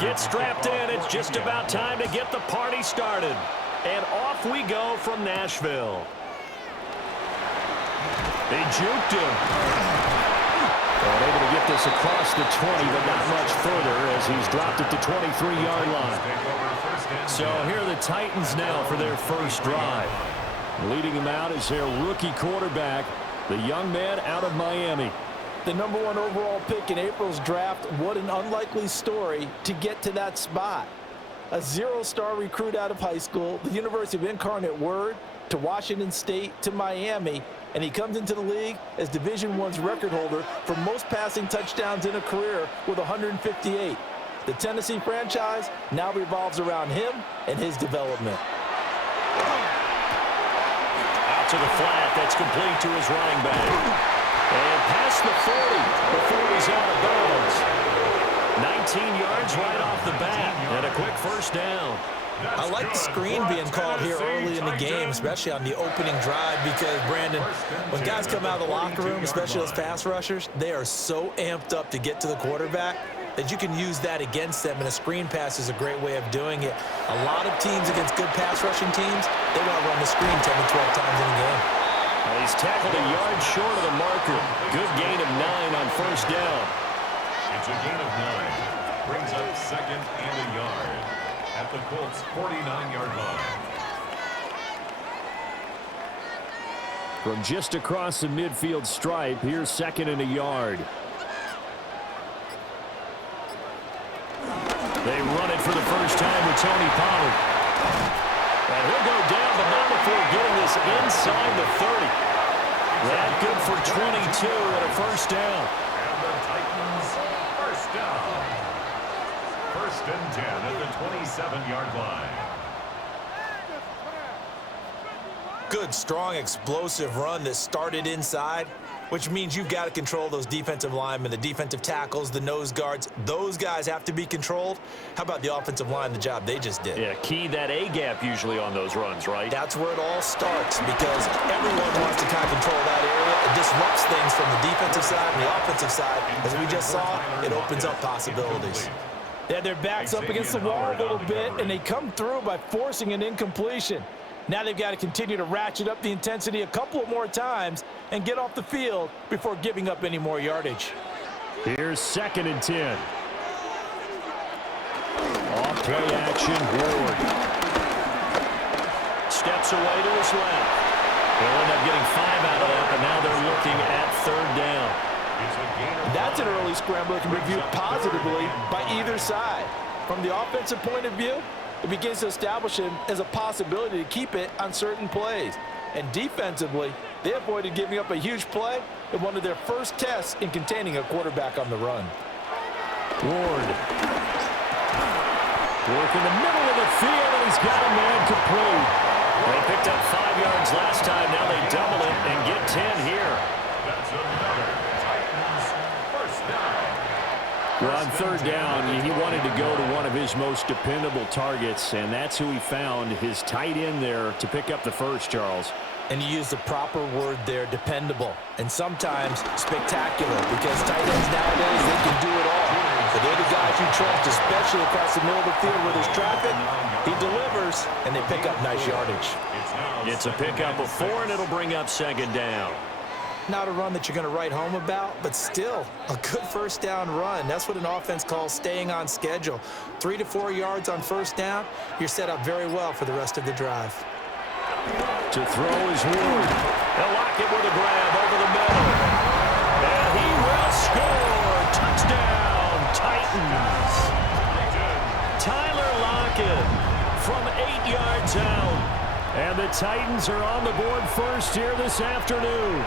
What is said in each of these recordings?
Get strapped in. It's just about time to get the party started. And off we go from Nashville. They juked him. Able to get this across the 20, but not much further as he's dropped it to 23-yard line. So here are the Titans now for their first drive. Leading them out is their rookie quarterback, the young man out of Miami. The #1 overall pick in April's draft. What an unlikely story to get to that spot. A zero-star recruit out of high school, the University of Incarnate Word, to Washington State, to Miami, and he comes into the league as Division I's record holder for most passing touchdowns in a career with 158. The Tennessee franchise now revolves around him and his development. Out to the flat, that's complete to his running back. And past the 40 before he's out of bounds. 19 yards right off the bat, and a quick first down. I like the screen being called here early in the game, especially on the opening drive, because, Brandon, when guys come out of the locker room, especially those pass rushers, they are so amped up to get to the quarterback that you can use that against them, and a screen pass is a great way of doing it. A lot of teams against good pass rushing teams, they want to run the screen 10 to 12 times in a game. Well, he's tackled a yard short of the marker. Good gain of 9 on first down. It's a gain of 9. Brings up second and a yard at the Colts' 49-yard line. From just across the midfield stripe, here's second and a yard. They run it for the first time with Tony Pollard. And he'll go down, but not before getting this inside the 30. That good for 22 and a first down. And the Titans first down. First and 10 at the 27-yard line. Good, strong, explosive run that started inside, which means you've got to control those defensive linemen, the defensive tackles, the nose guards. Those guys have to be controlled. How about the offensive line, the job they just did? Yeah, key that A-gap usually on those runs, right? That's where it all starts, because everyone wants to kind of control that area. It disrupts things from the defensive side and the offensive side. As we just saw, it opens up possibilities. They had their backs up against the wall a little bit, and they come through by forcing an incompletion. Now they've got to continue to ratchet up the intensity a couple of more times and get off the field before giving up any more yardage. Here's second and 10. Off play action, Ward. Steps away to his left. They'll end up getting 5 out of that, but now they're looking at third down. That's an early scramble that can be viewed positively by either side. From the offensive point of view, it begins to establish him as a possibility to keep it on certain plays. And defensively, they avoided giving up a huge play in one of their first tests in containing a quarterback on the run. Ward. Work in the middle of the field, and he's got a man complete. They picked up 5 yards last time. Now they double it and get 10 here. That's another Titans first down. Well, on third down, he wanted to go to one of his most dependable targets, and that's who he found, his tight end there, to pick up the first, Charles. And you use the proper word there, dependable, and sometimes spectacular, because tight ends nowadays, they can do it all. But they're the guys you trust, especially across the middle of the field where there's traffic. He delivers, and they pick up nice yardage. It's a pickup of 4, and it'll bring up second down. Not a run that you're going to write home about, but still a good first down run. That's what an offense calls staying on schedule. 3 to 4 yards on first down, you're set up very well for the rest of the drive. To throw is Ward. They'll lock it with a grab over the middle. And he will score. Touchdown, Titans. Tyler Lockett from 8 yards out. And the Titans are on the board first here this afternoon.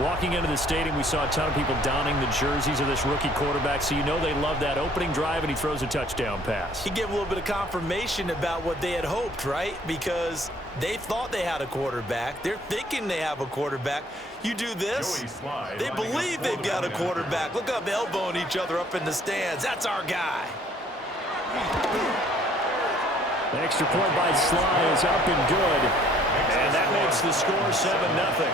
Walking into the stadium, we saw a ton of people donning the jerseys of this rookie quarterback, so you know they love that opening drive, and he throws a touchdown pass. He gave a little bit of confirmation about what they had hoped, right? Because they thought they had a quarterback. They're thinking they have a quarterback. You do this, they believe they've got a quarterback. Look up, elbowing each other up in the stands. That's our guy. The extra point by Sly is up and good. And that makes the score 7-0.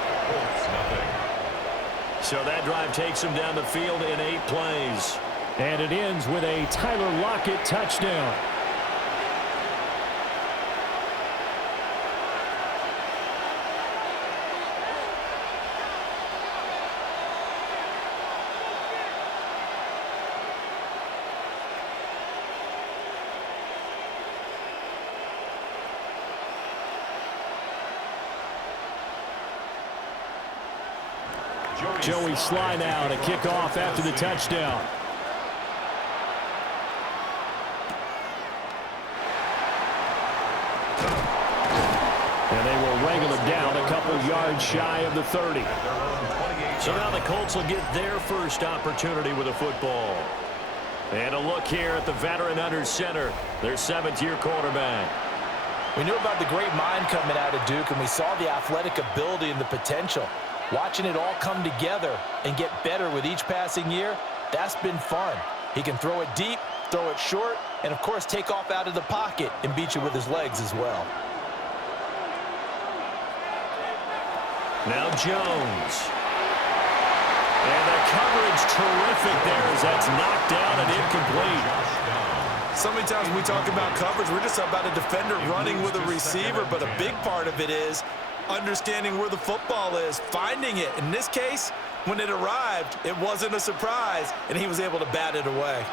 So that drive takes him down the field in 8 plays. And it ends with a Tyler Lockett touchdown. Joey Sly now to kick off after the touchdown. And they will wrangle him down a couple yards shy of the 30. So now the Colts will get their first opportunity with a football. And a look here at the veteran under center, their 7th-year quarterback. We knew about the great mind coming out of Duke, and we saw the athletic ability and the potential. Watching it all come together and get better with each passing year, that's been fun. He can throw it deep, throw it short, and, of course, take off out of the pocket and beat you with his legs as well. Now Jones. And the coverage terrific there as that's knocked down and incomplete. So many times when we talk about coverage, we're just about a defender running with a receiver, but a big part of it is understanding where the football is, finding it. In this case, when it arrived, it wasn't a surprise, and he was able to bat it away.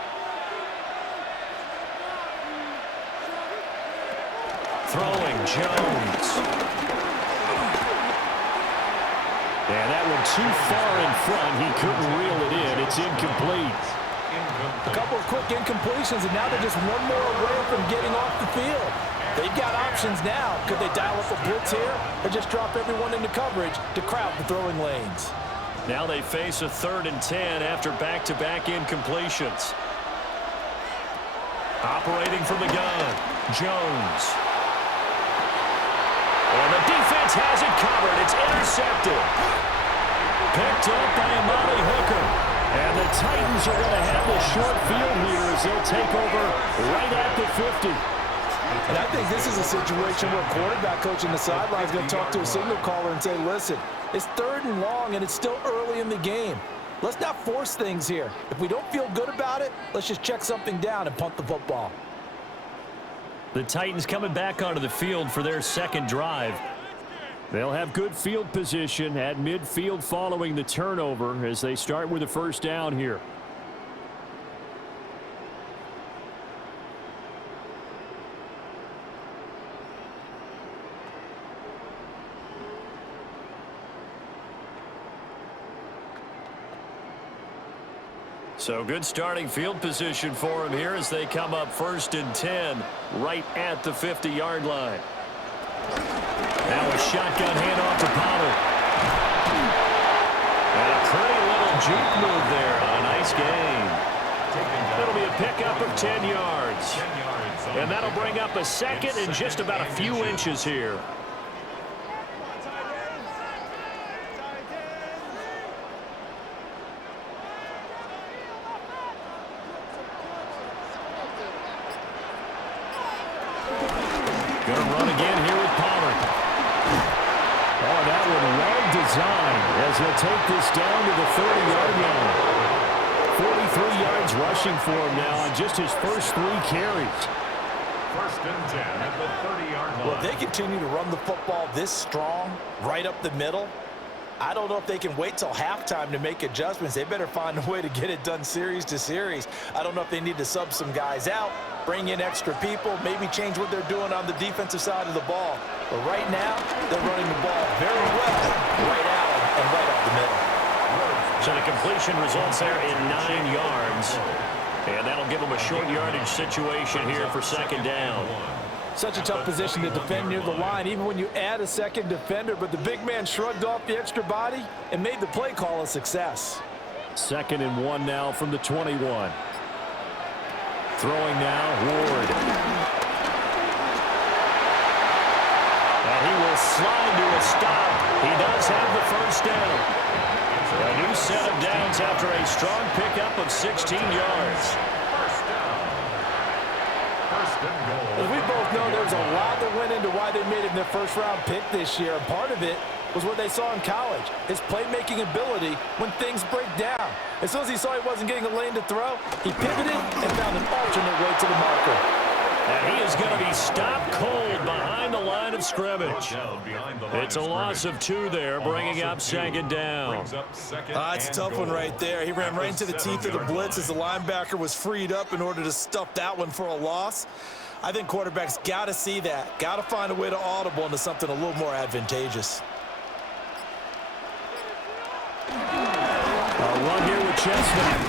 Throwing Jones. And that one too far in front. He couldn't reel it in. It's incomplete. A couple of quick incompletions, and now they're just one more away from getting off the field. They've got options now. Could they dial up a blitz here or just drop everyone into coverage to crowd the throwing lanes? Now they face a 3rd and 10 after back-to-back incompletions. Operating from the gun, Jones. And the defense has it covered. It's intercepted. Picked up by Amani Hooker. And the Titans are going to have the short field here as they'll take over right at the 50. And I think this is a situation where quarterback coach on the sideline is going to talk to a signal caller and say, listen, it's 3rd and long and it's still early in the game. Let's not force things here. If we don't feel good about it, let's just check something down and punt the football. The Titans coming back onto the field for their 2nd drive. They'll have good field position at midfield following the turnover as they start with a 1st down here. So good starting field position for him here as they come up 1st and 10 right at the 50-yard line. Now a shotgun handoff to Pollard. And a pretty little juke move there on a nice game. It'll be a pickup of 10 yards. And that'll bring up a 2nd and just about a few inches here. Going to run again here with Pollard. Oh, that one well designed as he'll take this down to the 30-yard line. 43 yards rushing for him now on just his first 3 carries. 1st and 10 at the 30-yard line. Well, if they continue to run the football this strong, right up the middle, I don't know if they can wait till halftime to make adjustments. They better find a way to get it done series to series. I don't know if they need to sub some guys out, bring in extra people, maybe change what they're doing on the defensive side of the ball. But right now, they're running the ball very well right out and right up the middle. So the completion results there in 9 yards. And that'll give them a short yardage situation here for 2nd down. Such a tough position to defend near the line, even when you add a 2nd defender. But the big man shrugged off the extra body and made the play call a success. 2nd and 1 now from the 21. Throwing now, Ward. And he will slide to a stop. He does have the 1st down. A new set of downs after a strong pickup of 16 yards. As we both know, there's a lot that went into why they made it their 1st-round pick this year. And part of it was what they saw in college, his playmaking ability when things break down. As soon as he saw he wasn't getting a lane to throw, he pivoted and found an alternate way to the marker. And he is going to be stopped cold behind the line of scrimmage. It's a loss of 2 there, bringing up second down. It's a tough one right there. He ran right into the teeth of the blitz as the linebacker was freed up in order to stuff that one for a loss. I think quarterbacks got to see that. Got to find a way to audible into something a little more advantageous. A run here with Chestnut.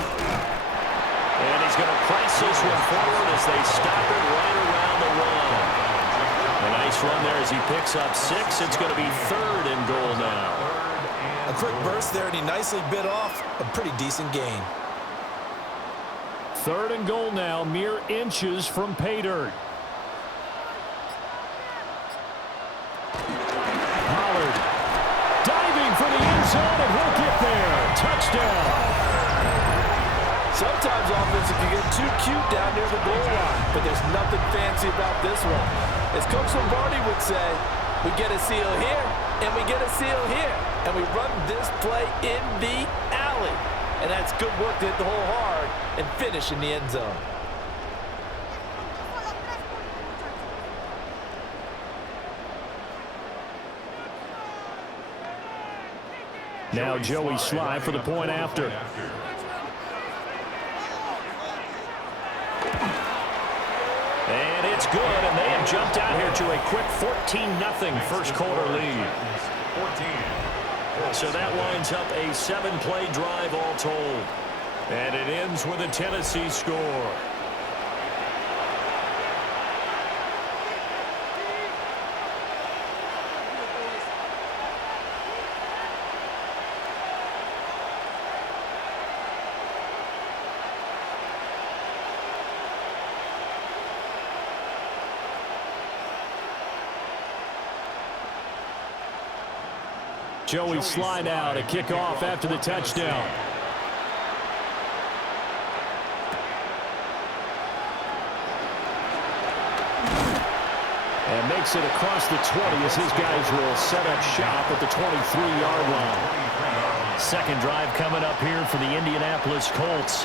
And he's going to press this one forward as they stop it right around the run. A nice run there as he picks up 6. It's going to be 3rd and goal now. A quick burst there, and he nicely bit off a pretty decent gain. 3rd and goal now, mere inches from pay dirt. Pollard diving for the end zone, and he'll get there. Touchdown. Sometimes offense can get too cute down near the goal line, but there's nothing fancy about this one. As Coach Lombardi would say, we get a seal here, and we get a seal here, and we run this play in the alley. And that's good work to hit the hole hard and finish in the end zone. Now Joey Sly for the point after. And it's good, and they have jumped out here to a quick 14-0 first quarter lead. 14. So that lines up a 7-play drive all told. And it ends with a Tennessee score. Joey Sly now to kick off after the touchdown. And makes it across the 20 as his guys will set up shop at the 23-yard line. Second drive coming up here for the Indianapolis Colts.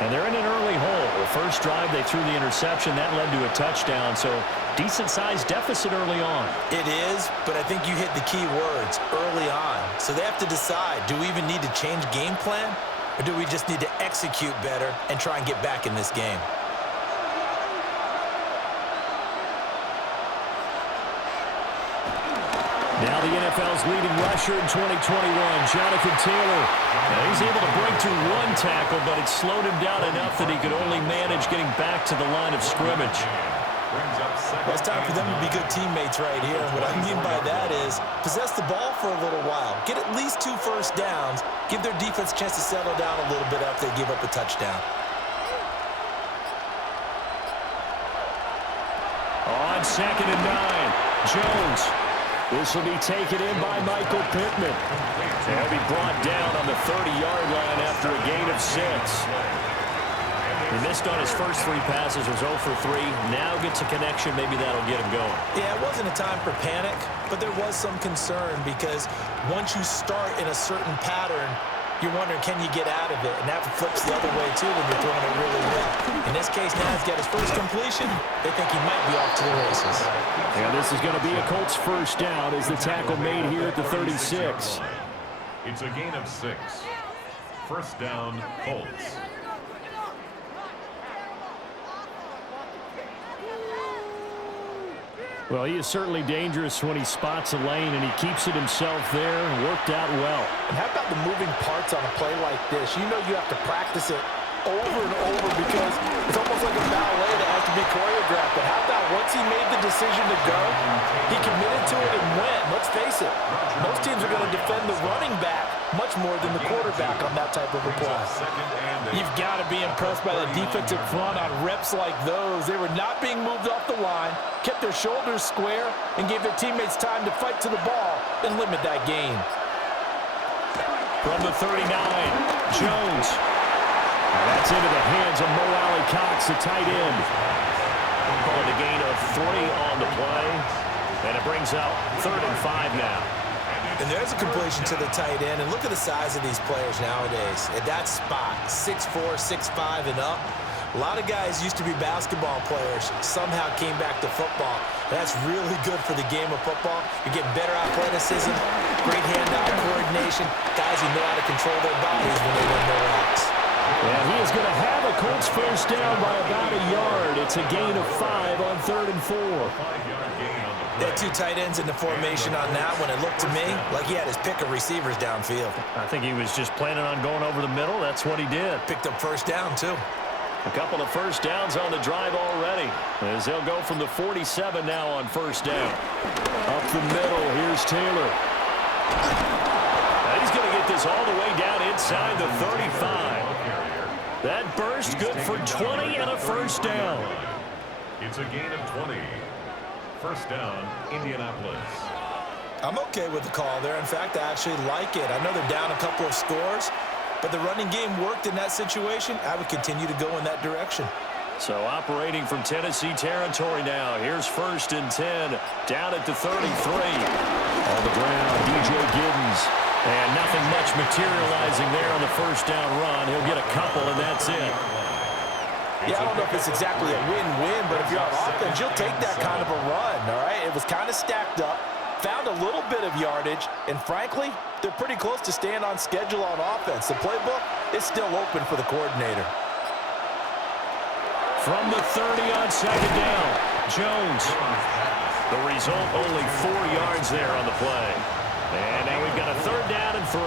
And they're in an early hole. The first drive, they threw the interception. That led to a touchdown. So decent-sized deficit early on. It is, but I think you hit the key words, early on. So they have to decide, do we even need to change game plan? Or do we just need to execute better and try and get back in this game? Now the NFL's leading rusher in 2021, Jonathan Taylor. Now he's able to break to 1 tackle, but it slowed him down enough that he could only manage getting back to the line of scrimmage. Well, it's time for them to be good teammates right here. What I mean by that is possess the ball for a little while. Get at least 2 first downs. Give their defense a chance to settle down a little bit after they give up a touchdown. On 2nd and 9, Jones. This will be taken in by Michael Pittman. He'll be brought down on the 30-yard line after a gain of 6. He missed on his first 3 passes, was 0 for 3. Now gets a connection. Maybe that'll get him going. Yeah, it wasn't a time for panic, but there was some concern because once you start in a certain pattern, you're wondering, can you get out of it? And that flips the other way, too, when you're throwing it really well. In this case, now he's got his first completion. They think he might be off to the races. Yeah, this is going to be a Colts first down as the tackle made here at the 36. It's a gain of 6. First down, Colts. Well, he is certainly dangerous when he spots a lane, and he keeps it himself there and worked out well. And how about the moving parts on a play like this? You know you have to practice it over and over because it's almost like a ballet that has to be choreographed. But how about once he made the decision to go, he committed to it and went. Let's face it, most teams are going to defend the running back much more than the quarterback on that type of a play. You've got to be impressed by the defensive front on reps like those. They were not being moved off the line, kept their shoulders square, and gave their teammates time to fight to the ball and limit that gain. From the 39, Jones. That's into the hands of Mo Alley-Cox, the tight end. Calling a gain of 3 on the play. And it brings out 3rd and 5 now. And there's a completion to the tight end. And look at the size of these players nowadays. At that spot, 6'4", 6'5", and up. A lot of guys used to be basketball players, somehow came back to football. That's really good for the game of football. You're getting better athleticism, great hand-eye coordination, guys who know how to control their bodies when they run their routes. And he is going to have a Colts first down by about a yard. It's a gain of 5 on 3rd and 4. They had 2 tight ends in the formation on that one. It looked to me like he had his pick of receivers downfield. I think he was just planning on going over the middle. That's what he did. Picked up first down, too. A couple of first downs on the drive already, as they'll go from the 47 now on first down. Up the middle, here's Taylor. And he's going to get this all the way down inside the 35. That burst good for 20 and a first down. It's a gain of 20. First down, Indianapolis. I'm okay with the call there. In fact, I actually like it. I know they're down a couple of scores, but the running game worked in that situation. I would continue to go in that direction. So operating from Tennessee territory now. Here's 1st and 10, down at the 33. On the ground, DJ Giddens. And nothing much materializing there on the first down run. He'll get a couple, and that's it. Yeah, I don't know if it's exactly a win-win, but if you're on offense, you'll take that kind of a run, all right? It was kind of stacked up, found a little bit of yardage, and frankly, they're pretty close to staying on schedule on offense. The playbook is still open for the coordinator. From the 30 on 2nd down, Jones. The result, only 4 yards there on the play. And now we've got a 3rd down and 3.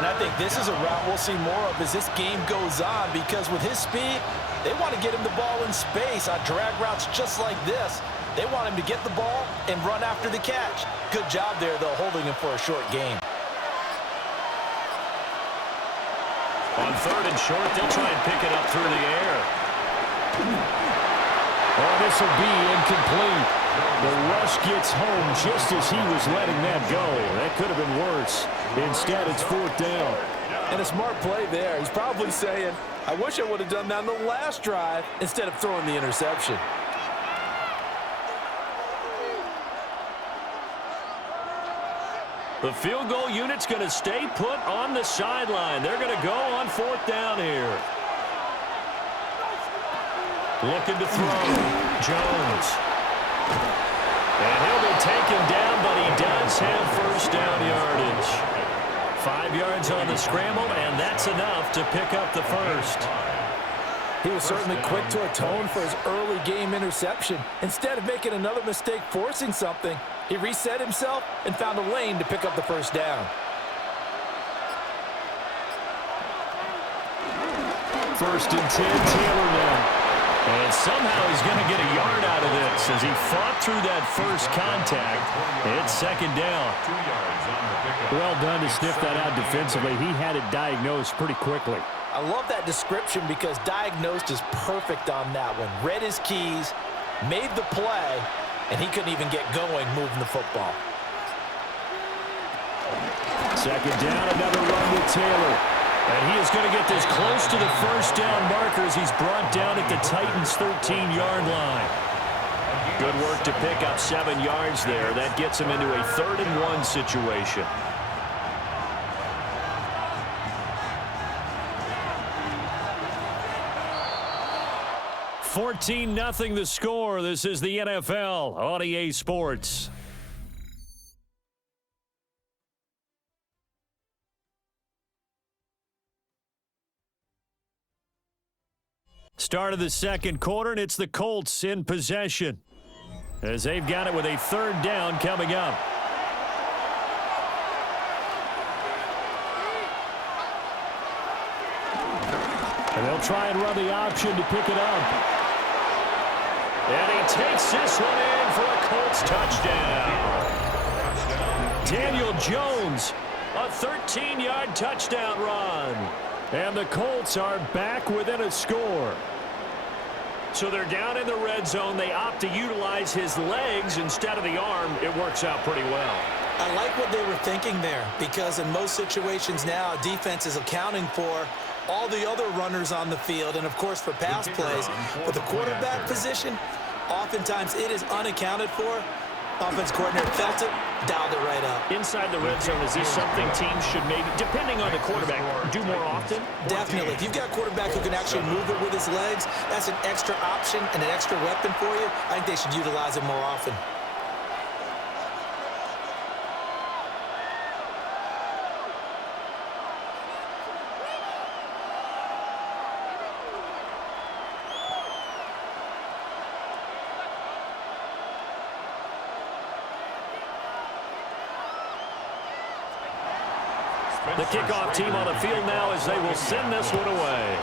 And I think this is a route we'll see more of as this game goes on, because with his speed, they want to get him the ball in space on drag routes just like this. They want him to get the ball and run after the catch. Good job there, though, holding him for a short game. On 3rd and short, they'll try and pick it up through the air. Oh, this will be incomplete. The rush gets home just as he was letting that go. That could have been worse. Instead, it's 4th down. And a smart play there. He's probably saying, I wish I would have done that on the last drive instead of throwing the interception. The field goal unit's going to stay put on the sideline. They're going to go on 4th down here. Looking to throw. Jones. And he'll be taken down, but he does have first down yardage. 5 yards on the scramble, and that's enough to pick up the first. He was certainly quick to atone for his early game interception. Instead of making another mistake forcing something, he reset himself and found a lane to pick up the first down. First and 10, Taylor now. And somehow he's going to get a yard out of this as he fought through that first contact. It's 2nd down. 2 yards on the pickup. Well done to sniff that out defensively. He had it diagnosed pretty quickly. I love that description because diagnosed is perfect on that one. Read his keys, made the play, and he couldn't even get going moving the football. 2nd down, another run with Taylor. And he is going to get this close to the first down marker as he's brought down at the Titans' 13-yard line. Good work to pick up 7 yards there. That gets him into a 3rd and 1 situation. $14-0 the score. This is the NFL on EA Sports. Start of the 2nd quarter, and it's the Colts in possession as they've got it with a 3rd down coming up. And they'll try and run the option to pick it up. And he takes this one in for a Colts touchdown. Daniel Jones, a 13-yard touchdown run. And the Colts are back within a score. So they're down in the red zone. They opt to utilize his legs instead of the arm. It works out pretty well. I like what they were thinking there, because in most situations now, defense is accounting for all the other runners on the field and, of course, for pass plays. But the quarterback position, oftentimes it is unaccounted for. Offense coordinator felt it, dialed it right up. Inside the red zone, is this something teams should maybe, depending on the quarterback, do more often? Definitely. If you've got a quarterback who can actually move it with his legs, that's an extra option and an extra weapon for you. I think they should utilize it more often. The kickoff team on the field now as they will send this one away.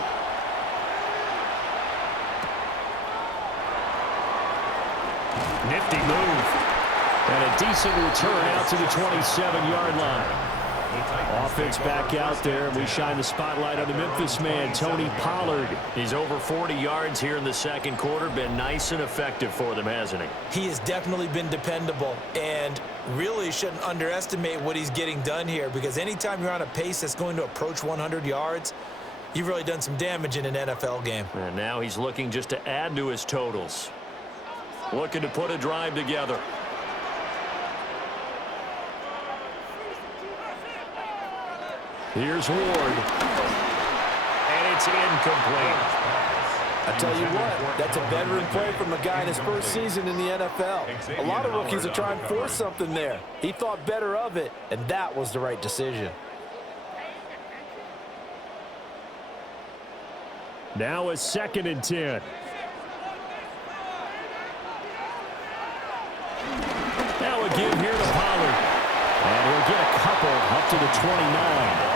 Nifty move. And a decent return out to the 27-yard line. Offense back out there, and we shine the spotlight on the Memphis man, Tony Pollard. He's over 40 yards here in the second quarter. Been nice and effective for them, hasn't he? He has definitely been dependable, and really shouldn't underestimate what he's getting done here, because anytime you're on a pace that's going to approach 100 yards, you've really done some damage in an NFL game. And now he's looking just to add to his totals. Looking to put a drive together. Here's Ward. And it's incomplete. I tell you what, that's a veteran play from a guy in his first season in the NFL. A lot of rookies are trying to force something there. He thought better of it, and that was the right decision. Now a 2nd and 10. Now a give here to Pollard. And he'll get a couple up to the 29.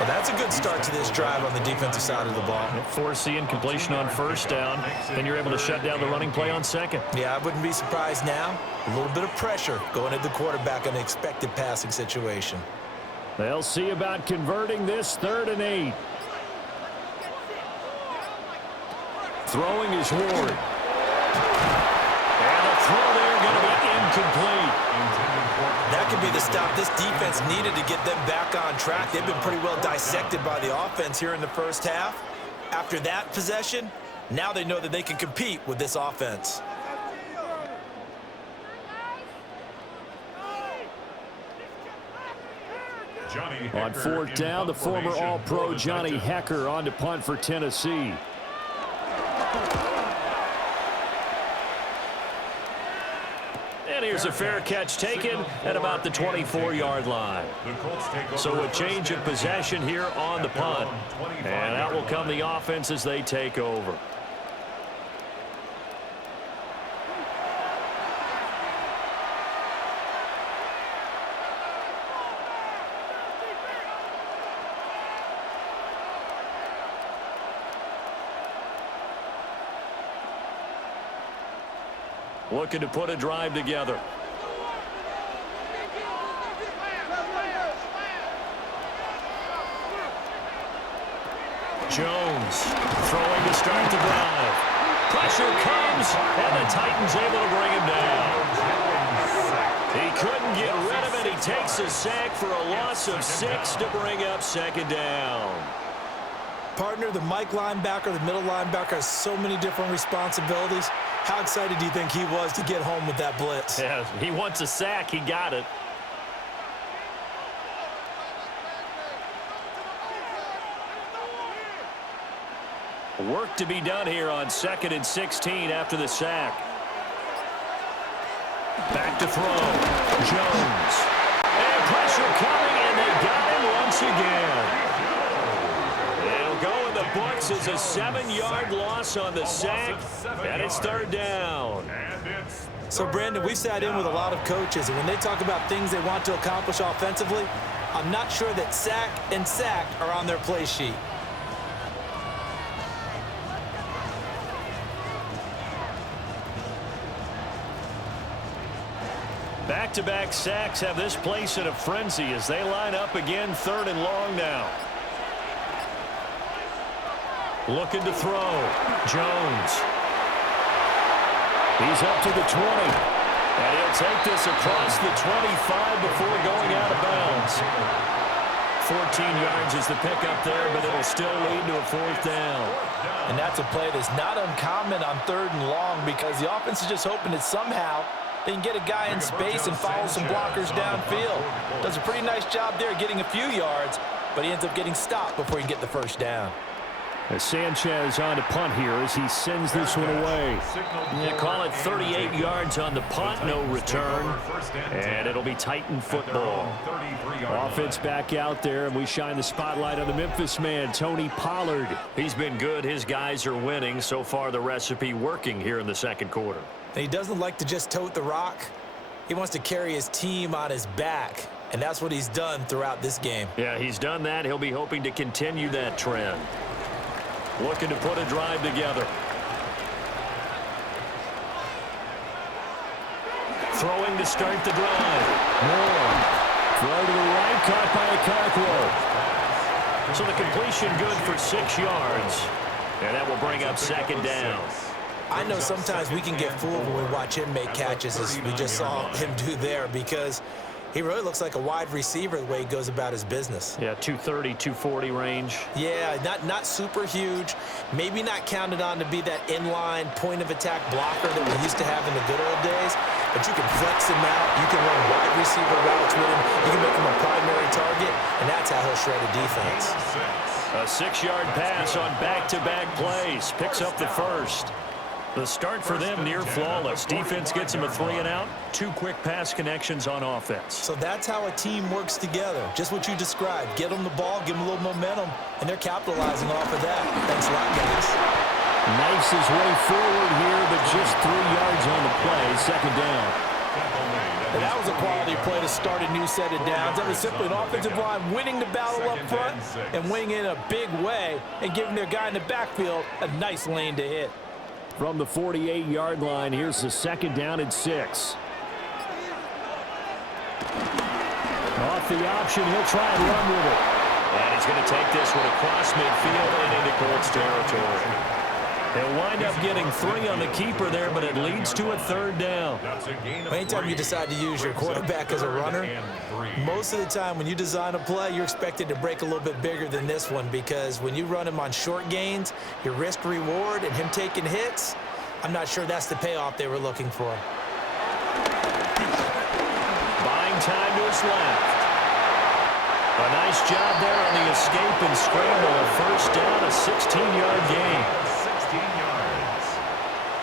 Well, that's a good start to this drive on the defensive side of the ball. Force incompletion on first down. Then you're able to shut down the running play on second. Yeah, I wouldn't be surprised now. A little bit of pressure going at the quarterback in an expected passing situation. They'll see about converting this 3rd and 8. Throwing is Ward. And the throw there going to be incomplete. That could be the stop this defense needed to get them back on track. They've been pretty well dissected by the offense here in the first half. After that possession, now they know that they can compete with this offense. On 4th down, the former All-Pro Johnny Hecker on to punt for Tennessee. And here's a fair catch taken at about the 24-yard line. So a change of possession here on the punt. And out will come the offense as they take over. Looking to put a drive together. Jones throwing to start the drive. Pressure comes, and the Titans able to bring him down. He couldn't get rid of it. He takes a sack for a loss of 6 to bring up 2nd down. Partner, the Mike linebacker, the middle linebacker has so many different responsibilities. How excited do you think he was to get home with that blitz? Yeah, he wants a sack. He got it. Work to be done here on 2nd and 16 after the sack. Back to throw. Jones. And pressure coming, and they got him once again. It'll go in the books as a 7-yard loss on the sack, and it's 3rd down. So, Brandon, we've sat in with a lot of coaches, and when they talk about things they want to accomplish offensively, I'm not sure that sack and sacked are on their play sheet. Back-to-back sacks have this place in a frenzy as they line up again 3rd and long now. Looking to throw. Jones. He's up to the 20. And he'll take this across the 25 before going out of bounds. 14 yards is the pickup there, but it'll still lead to a 4th down. And that's a play that's not uncommon on 3rd and long because the offense is just hoping that somehow They can get a guy in space and follow some blockers downfield. Does a pretty nice job there getting a few yards, but he ends up getting stopped before he can get the first down. As Sanchez on to punt here as he sends this one away. You call it 38 yards on the punt, no return. And it'll be Titan football. Offense back out there, and we shine the spotlight on the Memphis man, Tony Pollard. He's been good. His guys are winning. So far, the recipe working here in the second quarter. He doesn't like to just tote the rock. He wants to carry his team on his back, and that's what he's done throughout this game. Yeah, he's done that. He'll be hoping to continue that trend. Looking to put a drive together. Throwing to start the drive. Moore. Throw to the right, caught by a Cockrell. So the completion good for 6 yards. And that will bring up second down. I know sometimes we can get fooled when we watch him make catches, as we just saw him do there, because he really looks like a wide receiver the way he goes about his business. Yeah, 230, 240 range. Yeah, not super huge. Maybe not counted on to be that inline point-of-attack blocker that we used to have in the good old days. But you can flex him out. You can run wide receiver routes with him. You can make him a primary target, and that's how he'll shred a defense. A 6-yard pass on back-to-back plays. Picks up the first. The start for them near flawless. Defense gets him a 3-and-out. 2 quick pass connections on offense. So that's how a team works together. Just what you described. Get them the ball, give them a little momentum, and they're capitalizing off of that. Thanks a lot, guys. Knifes his way forward here, but just 3 yards on the play. Second down. And that was a quality play to start a new set of downs. That was simply an offensive line winning the battle up front and winning in a big way and giving their guy in the backfield a nice lane to hit. From the 48-yard line, here's the second down and 6. Off the option, he'll try and run with it. And he's going to take this one across midfield and into Colts territory. He'll wind up getting 3 on the keeper there, but it leads to a third down. Anytime you decide to use your quarterback as a runner, most of the time when you design a play, you're expected to break a little bit bigger than this one, because when you run him on short gains, your risk-reward and him taking hits, I'm not sure that's the payoff they were looking for. Buying time to his left. A nice job there on the escape and scramble. A first down, a 16-yard gain. 16 yards.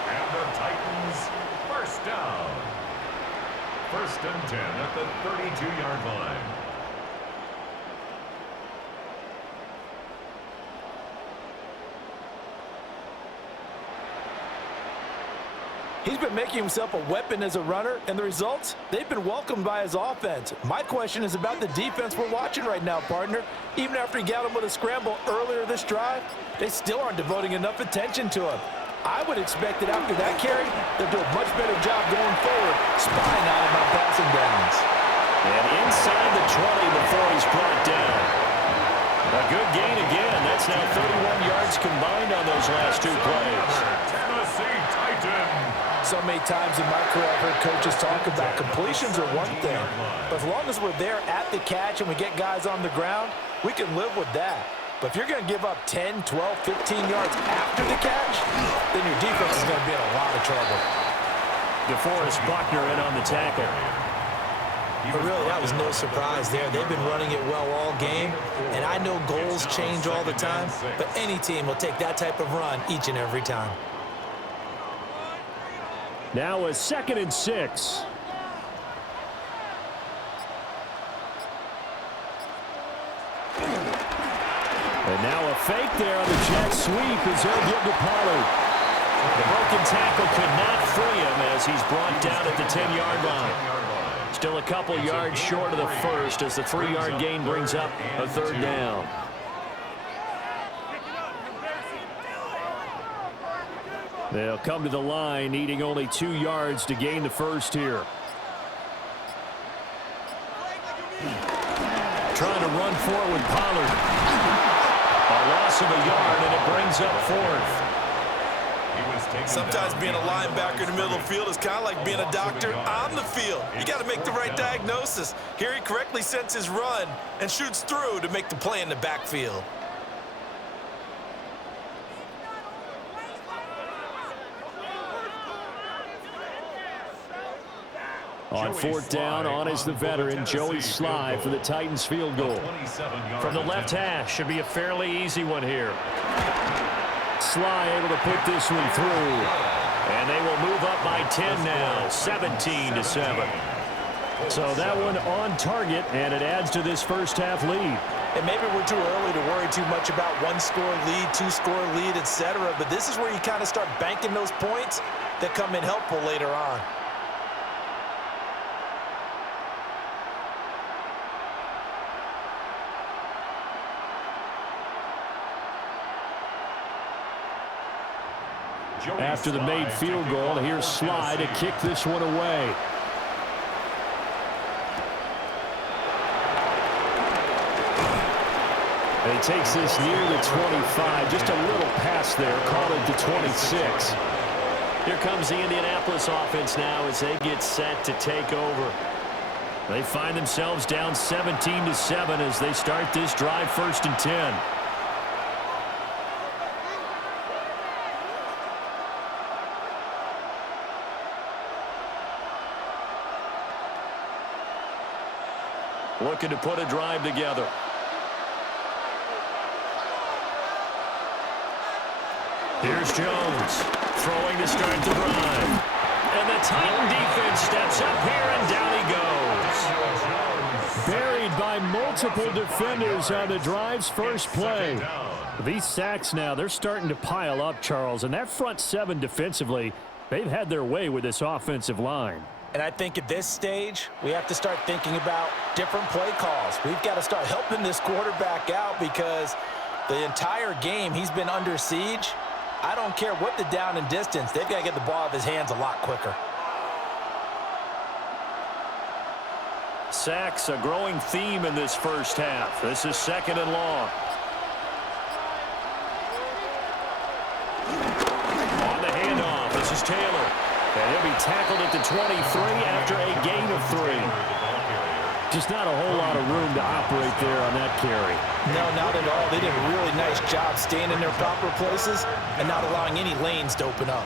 And the Titans first down. First and 10 at the 32-yard line. He's been making himself a weapon as a runner, and the results, they've been welcomed by his offense. My question is about the defense we're watching right now, partner. Even after he got him with a scramble earlier this drive, they still aren't devoting enough attention to him. I would expect that after that carry, they'll do a much better job going forward, spying on him on passing downs. And inside the 20 before he's brought down. A good gain again. That's now 31 yards combined on those last 2 plays. Tennessee Titans. So many times in my career, I've heard coaches talk about completions are one thing. But as long as we're there at the catch and we get guys on the ground, we can live with that. But if you're going to give up 10, 12, 15 yards after the catch, then your defense is going to be in a lot of trouble. DeForest Buckner in on the tackle. But really, that was no surprise there. They've been running it well all game, and I know goals change all the time, but any team will take that type of run each and every time. Now a 2nd and 6. And now a fake there on the jet sweep as they'll give to Pollard. The broken tackle could not free him as he's brought down at the 10-yard line. Still a couple yards short of the first as the 3-yard gain brings up a third down. They'll come to the line, needing only 2 yards to gain the first here. Trying to run forward with Pollard. A loss of a yard, and it brings up 4th. Sometimes being a linebacker in the middle of the field is kind of like being a doctor on the field. You got to make the right diagnosis. Here he correctly sets his run and shoots through to make the play in the backfield. On fourth down, on is the veteran, Joey Sly for the Titans field goal. From the left hash, should be a fairly easy one here. Sly able to put this one through. And they will move up by 10 now, 17-7. So that one on target, and it adds to this first half lead. And maybe we're too early to worry too much about one-score lead, two-score lead, etc. But this is where you kind of start banking those points that come in helpful later on. After the made field goal, here's Sly to kick this one away. And he takes this near the 25. Just a little pass there. Called it to 26. Here comes the Indianapolis offense now as they get set to take over. They find themselves down 17-7 as they start this drive, 1st and 10. Looking to put a drive together. Here's Jones throwing to start the drive. And the Titan defense steps up here, and down he goes. Buried by multiple defenders on the drive's first play. These sacks now, they're starting to pile up, Charles. And that front seven defensively, they've had their way with this offensive line. And I think at this stage, we have to start thinking about different play calls. We've got to start helping this quarterback out because the entire game he's been under siege. I don't care what the down and distance. They've got to get the ball out of his hands a lot quicker. Sacks, a growing theme in this first half. This is 2nd and long. On the handoff, this is Taylor. And he'll be tackled at the 23 after a gain of 3. Just not a whole lot of room to operate there on that carry. No, not at all. They did a really nice job staying in their proper places and not allowing any lanes to open up.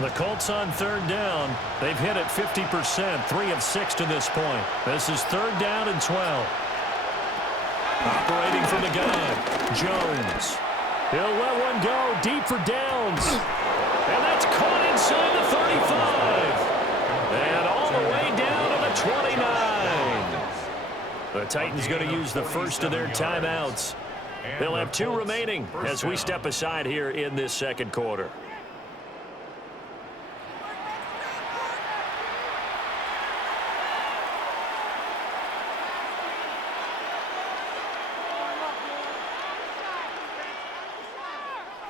The Colts on 3rd down. They've hit it 50%, 3 of 6 to this point. This is 3rd down and 12. Operating from the gun, Jones. He'll let one go deep for downs. And that's caught inside the 35. And all the way down to the 29. The Titans going to use the first of their timeouts. They'll have 2 remaining as we step aside here in this 2nd quarter.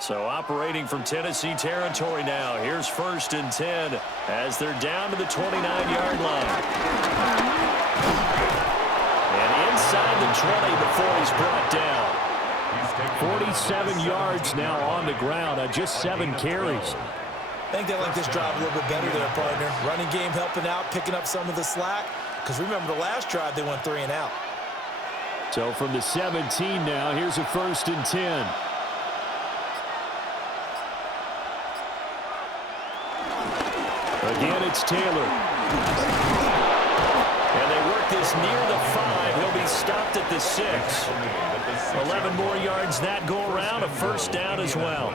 So operating from Tennessee territory now. Here's 1st and 10 as they're down to the 29-yard line. And inside the 20 before he's brought down. 47 yards now on the ground on just 7 carries. I think they like this drive a little bit better there, partner. Running game helping out, picking up some of the slack. Because remember, the last drive, they went 3 and out. So from the 17 now, here's a 1st and 10. Again, it's Taylor. And they work this near the 5. He'll be stopped at the 6. 11 more yards that go around, a 1st down as well.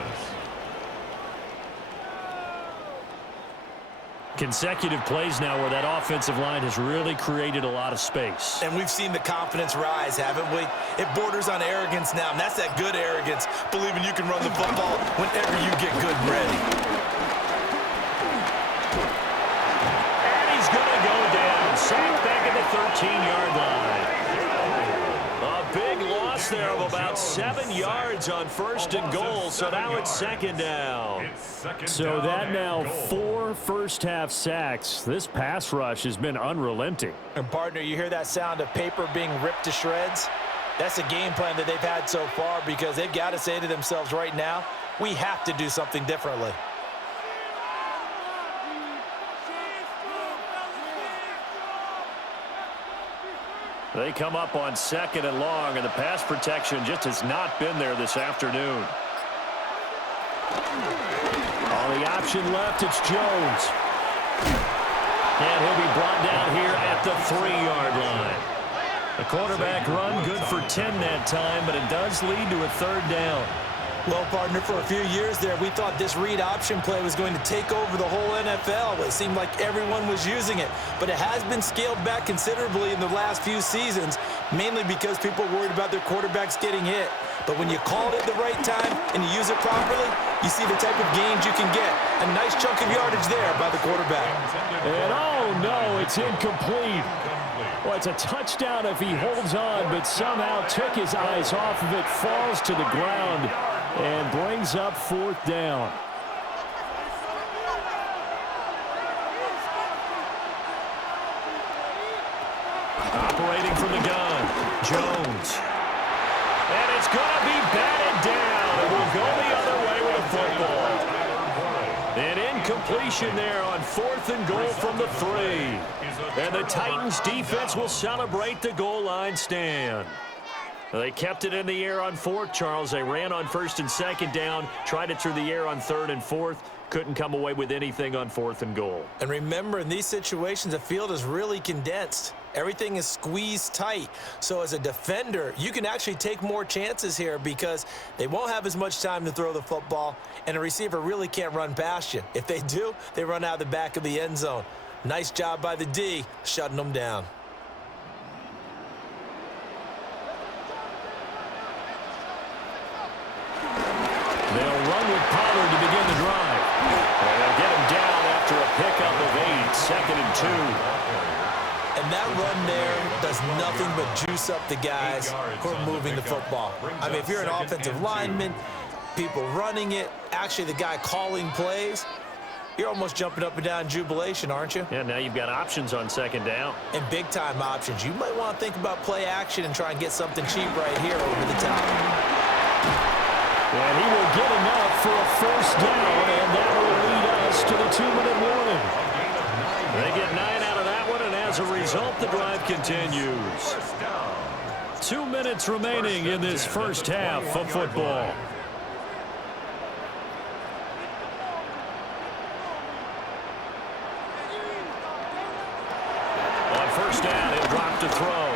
Consecutive plays now where that offensive line has really created a lot of space. And we've seen the confidence rise, haven't we? It borders on arrogance now, and that's that good arrogance, believing you can run the football whenever you get good and ready. Sacked back at the 13-yard line. A big loss there of about 7 yards on 1st and goal, so now it's 2nd down. So that now 4 first-half sacks. This pass rush has been unrelenting. And, partner, you hear that sound of paper being ripped to shreds? That's a game plan that they've had so far because they've got to say to themselves right now, we have to do something differently. They come up on 2nd and long, and the pass protection just has not been there this afternoon. On the option left, it's Jones. And he'll be brought down here at the 3-yard line. The quarterback run good for 10 that time, but it does lead to a 3rd down. Well, partner, for a few years there, we thought this read option play was going to take over the whole NFL. It seemed like everyone was using it, but it has been scaled back considerably in the last few seasons, mainly because people are worried about their quarterbacks getting hit. But when you call it at the right time and you use it properly, you see the type of gains you can get. A nice chunk of yardage there by the quarterback. And oh no, it's incomplete. Well, it's a touchdown if he holds on, but somehow took his eyes off of it, falls to the ground, and brings up 4th down. Operating from the gun, Jones. And it's going to be batted down. It will go the other way with the football. An incompletion there on 4th and goal from the 3. And the Titans defense will celebrate the goal line stand. They kept it in the air on 4th, Charles. They ran on 1st and 2nd down, tried it through the air on 3rd and 4th. Couldn't come away with anything on 4th and goal. And remember, in these situations, the field is really condensed. Everything is squeezed tight. So as a defender, you can actually take more chances here because they won't have as much time to throw the football, and a receiver really can't run past you. If they do, they run out of the back of the end zone. Nice job by the D, shutting them down. They'll run with Pollard to begin the drive. And they'll get him down after a pickup of 8, 2nd and 2. And that run there does nothing but juice up the guys who are moving the football. I mean, if you're an offensive lineman, people running it, actually the guy calling plays, you're almost jumping up and down in jubilation, aren't you? Yeah, now you've got options on 2nd down. And big-time options. You might want to think about play action and try and get something cheap right here over the top. And he will get enough for a 1st down, and that will lead us to the 2-minute warning. They get 9 out of that one, and as a result, the drive continues. 2 minutes remaining in this first half of football. On 1st down, he'll drop to throw.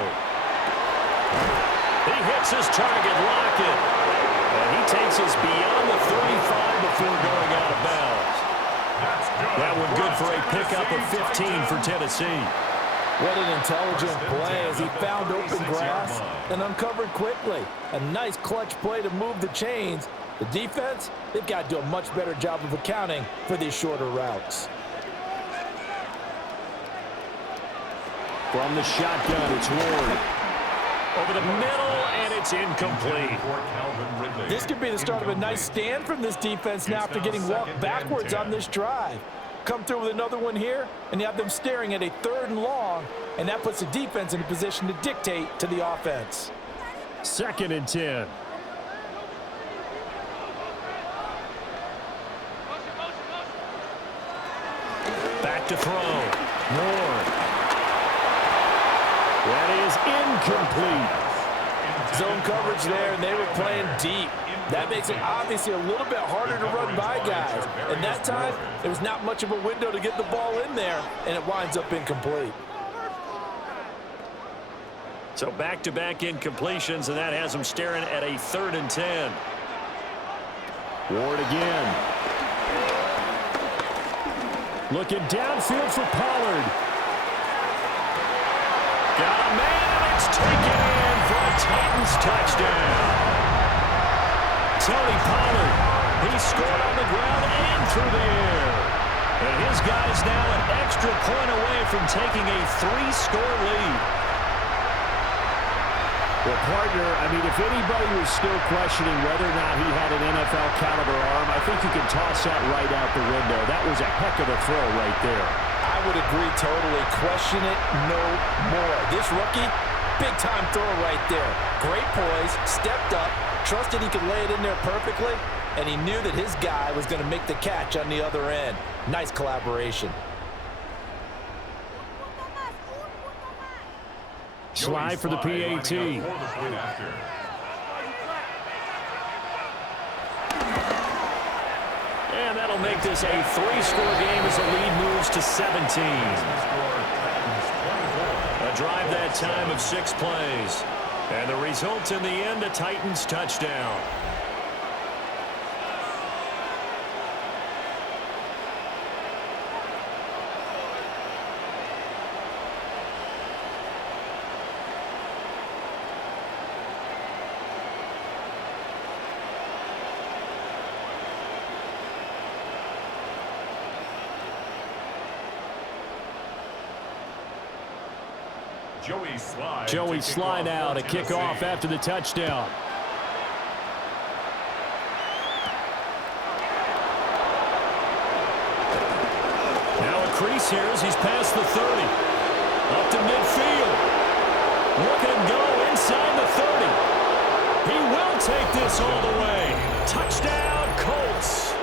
He hits his target, Lockett. And he takes us beyond the 35 before going out of bounds. That one good for a pickup of 15 for Tennessee. What an intelligent play as he found open grass and uncovered quickly. A nice clutch play to move the chains. The defense, they've got to do a much better job of accounting for these shorter routes. From the shotgun, it's Ward. Over the middle, and it's incomplete. This could be the start of a nice stand from this defense now after getting walked backwards on this drive. Come through with another one here, and you have them staring at a 3rd and long, and that puts the defense in a position to dictate to the offense. 2nd and 10. Back to throw. Ward. That is incomplete. Zone coverage there, and they were playing deep. That makes it obviously a little bit harder to run by guys. And that time, there was not much of a window to get the ball in there, and it winds up incomplete. So back-to-back incompletions, and that has them staring at a 3rd and 10. Ward again. Looking downfield for Pollard. Got a man, and it's taken in for a Titans touchdown. Tony Pollard, he scored on the ground and through the air. And his guy's now an extra point away from taking a 3-score lead. Well, partner, I mean, if anybody was still questioning whether or not he had an NFL caliber arm, I think you can toss that right out the window. That was a heck of a throw right there. I would agree totally. Question it no more. This rookie, big-time throw right there. Great poise, stepped up, trusted he could lay it in there perfectly, and he knew that his guy was going to make the catch on the other end. Nice collaboration. Slide for the PAT. And that'll make this a 3-score game as the lead moves to 17. A drive that time of 6 plays. And the result in the end, a Titans touchdown. Joey Slide out, a kickoff after the touchdown. Now a crease here as he's past the 30. Up to midfield. Look at him go inside the 30. He will take this all the way. Touchdown, Colts.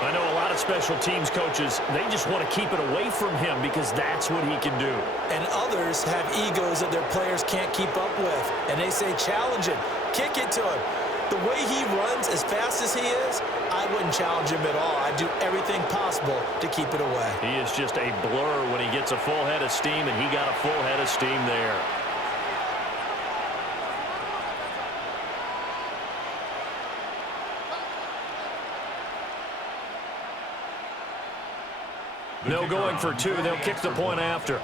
I know a lot of special teams coaches, they just want to keep it away from him because that's what he can do. And others have egos that their players can't keep up with. And they say, challenge him, kick it to him. The way he runs as fast as he is, I wouldn't challenge him at all. I'd do everything possible to keep it away. He is just a blur when he gets a full head of steam, and he got a full head of steam there. No going for 2. They'll kick the point after.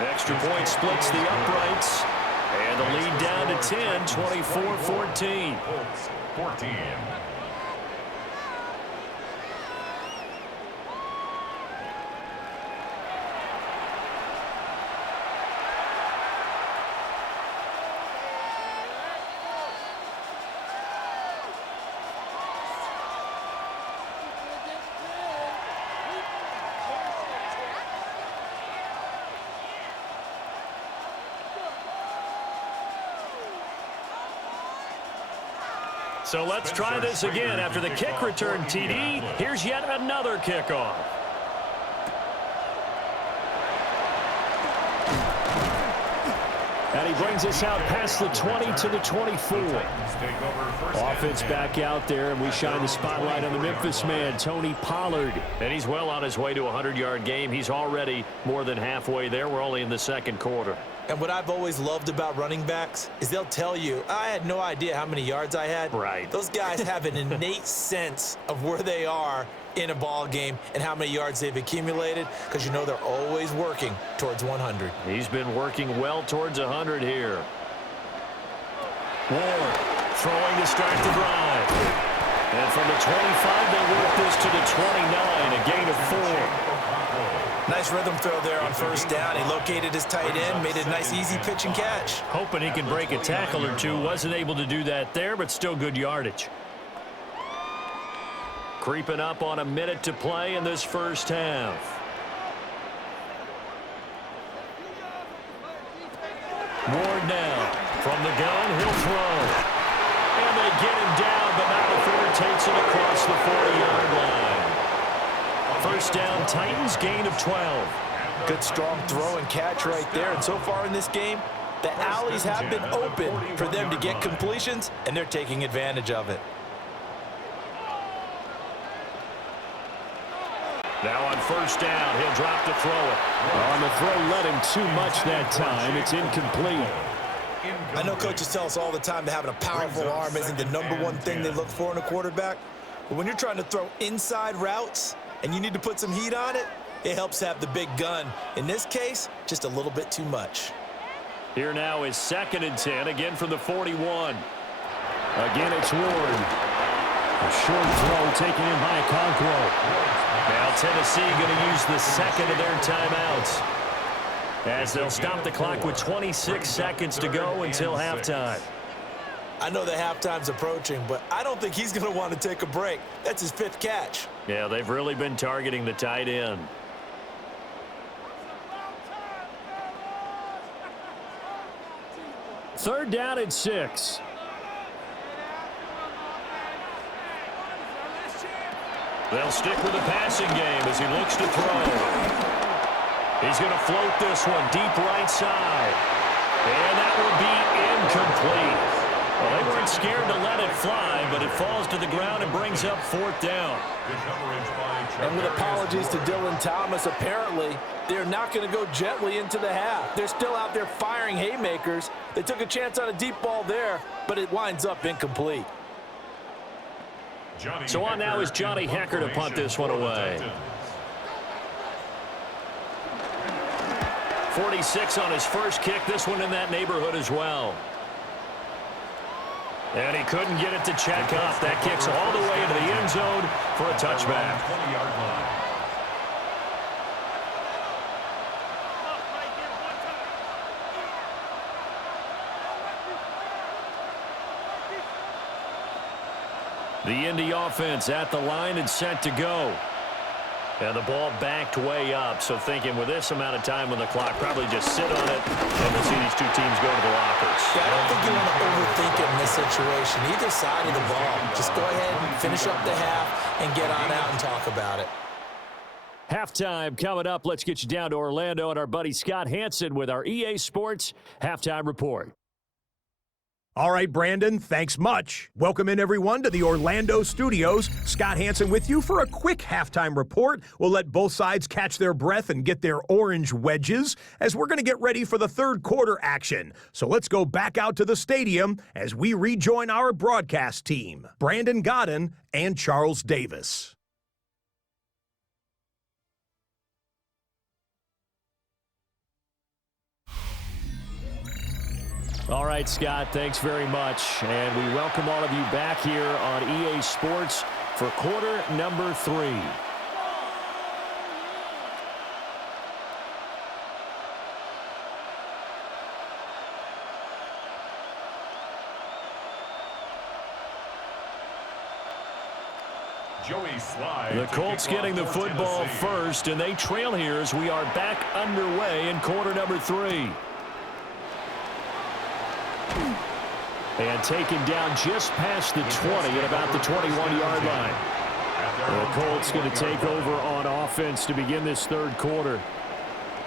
Extra point splits the uprights. And the lead down to 10, 24-14. 14. So let's try this again. After the kick return TD, here's yet another kickoff. And he brings us out past the 20 to the 24. Offense back out there, and we shine the spotlight on the Memphis man, Tony Pollard. And he's well on his way to a 100-yard game. He's already more than halfway there. We're only in the second quarter. And what I've always loved about running backs is they'll tell you, I had no idea how many yards I had. Right. Those guys have an innate sense of where they are in a ball game and how many yards they've accumulated, because you know they're always working towards 100. He's been working well towards 100 here. Ward throwing to start the drive. And from the 25, they work this to the 29, a gain of 4. Nice rhythm throw there on first down. He located his tight end, made a nice easy pitch and catch. Hoping he can break a tackle or two. Wasn't able to do that there, but still good yardage. Creeping up on a minute to play in this first half. Ward now. From the gun, he'll throw. And they get him down, but not before it takes him across the 40-yard line. First down, Titans, gain of 12. Good strong throw and catch right there. And so far in this game, the alleys have been open for them to get completions, and they're taking advantage of it. Now on first down, he'll drop to throw it. On the throw, let him too much that time. It's incomplete. I know coaches tell us all the time that having a powerful arm isn't the #1 thing they look for in a quarterback. But when you're trying to throw inside routes and you need to put some heat on it, it helps have the big gun. In this case, just a little bit too much. Here now is 2nd and 10, again from the 41. Again, it's Ward. A short throw taken in by Okonkwo. Now Tennessee going to use the second of their timeouts, as they'll stop the clock with 26 seconds to go until halftime. I know that halftime's approaching, but I don't think he's going to want to take a break. That's his 5th catch. Yeah, they've really been targeting the tight end. Third down and 6. They'll stick with the passing game as he looks to throw. He's going to float this one deep right side. And that will be incomplete. Well, they weren't scared to let it fly, but it falls to the ground and brings up fourth down. And with apologies to Dylan Thomas, apparently they're not going to go gently into the half. They're still out there firing haymakers. They took a chance on a deep ball there, but it winds up incomplete. So on now is Johnny Hecker to punt this one away. 46 on his first kick. This one in that neighborhood as well. And he couldn't get it to check up. That kicks all the way into the end zone for a touchback. 20-yard line. The Indy offense at the line and set to go. And the ball backed way up. So thinking with this amount of time on the clock, probably just sit on it, and we'll see these two teams go to the lockers. Yeah, I don't think you want to overthink it in this situation. Either side of the ball. Just go ahead and finish up the half and get on out and talk about it. Halftime coming up. Let's get you down to Orlando and our buddy Scott Hansen with our EA Sports Halftime Report. All right, Brandon, thanks much. Welcome in, everyone, to the Orlando studios. Scott Hansen with you for a quick halftime report. We'll let both sides catch their breath and get their orange wedges as we're going to get ready for the third quarter action. So let's go back out to the stadium as we rejoin our broadcast team, Brandon Godden and Charles Davis. All right, Scott, thanks very much. And we welcome all of you back here on EA Sports for quarter number 3. The Colts getting the football first, and they trail here as we are back underway in quarter number 3. And taken down just past the 20 at about the 21-yard line. The Colts going to take over on offense to begin this third quarter.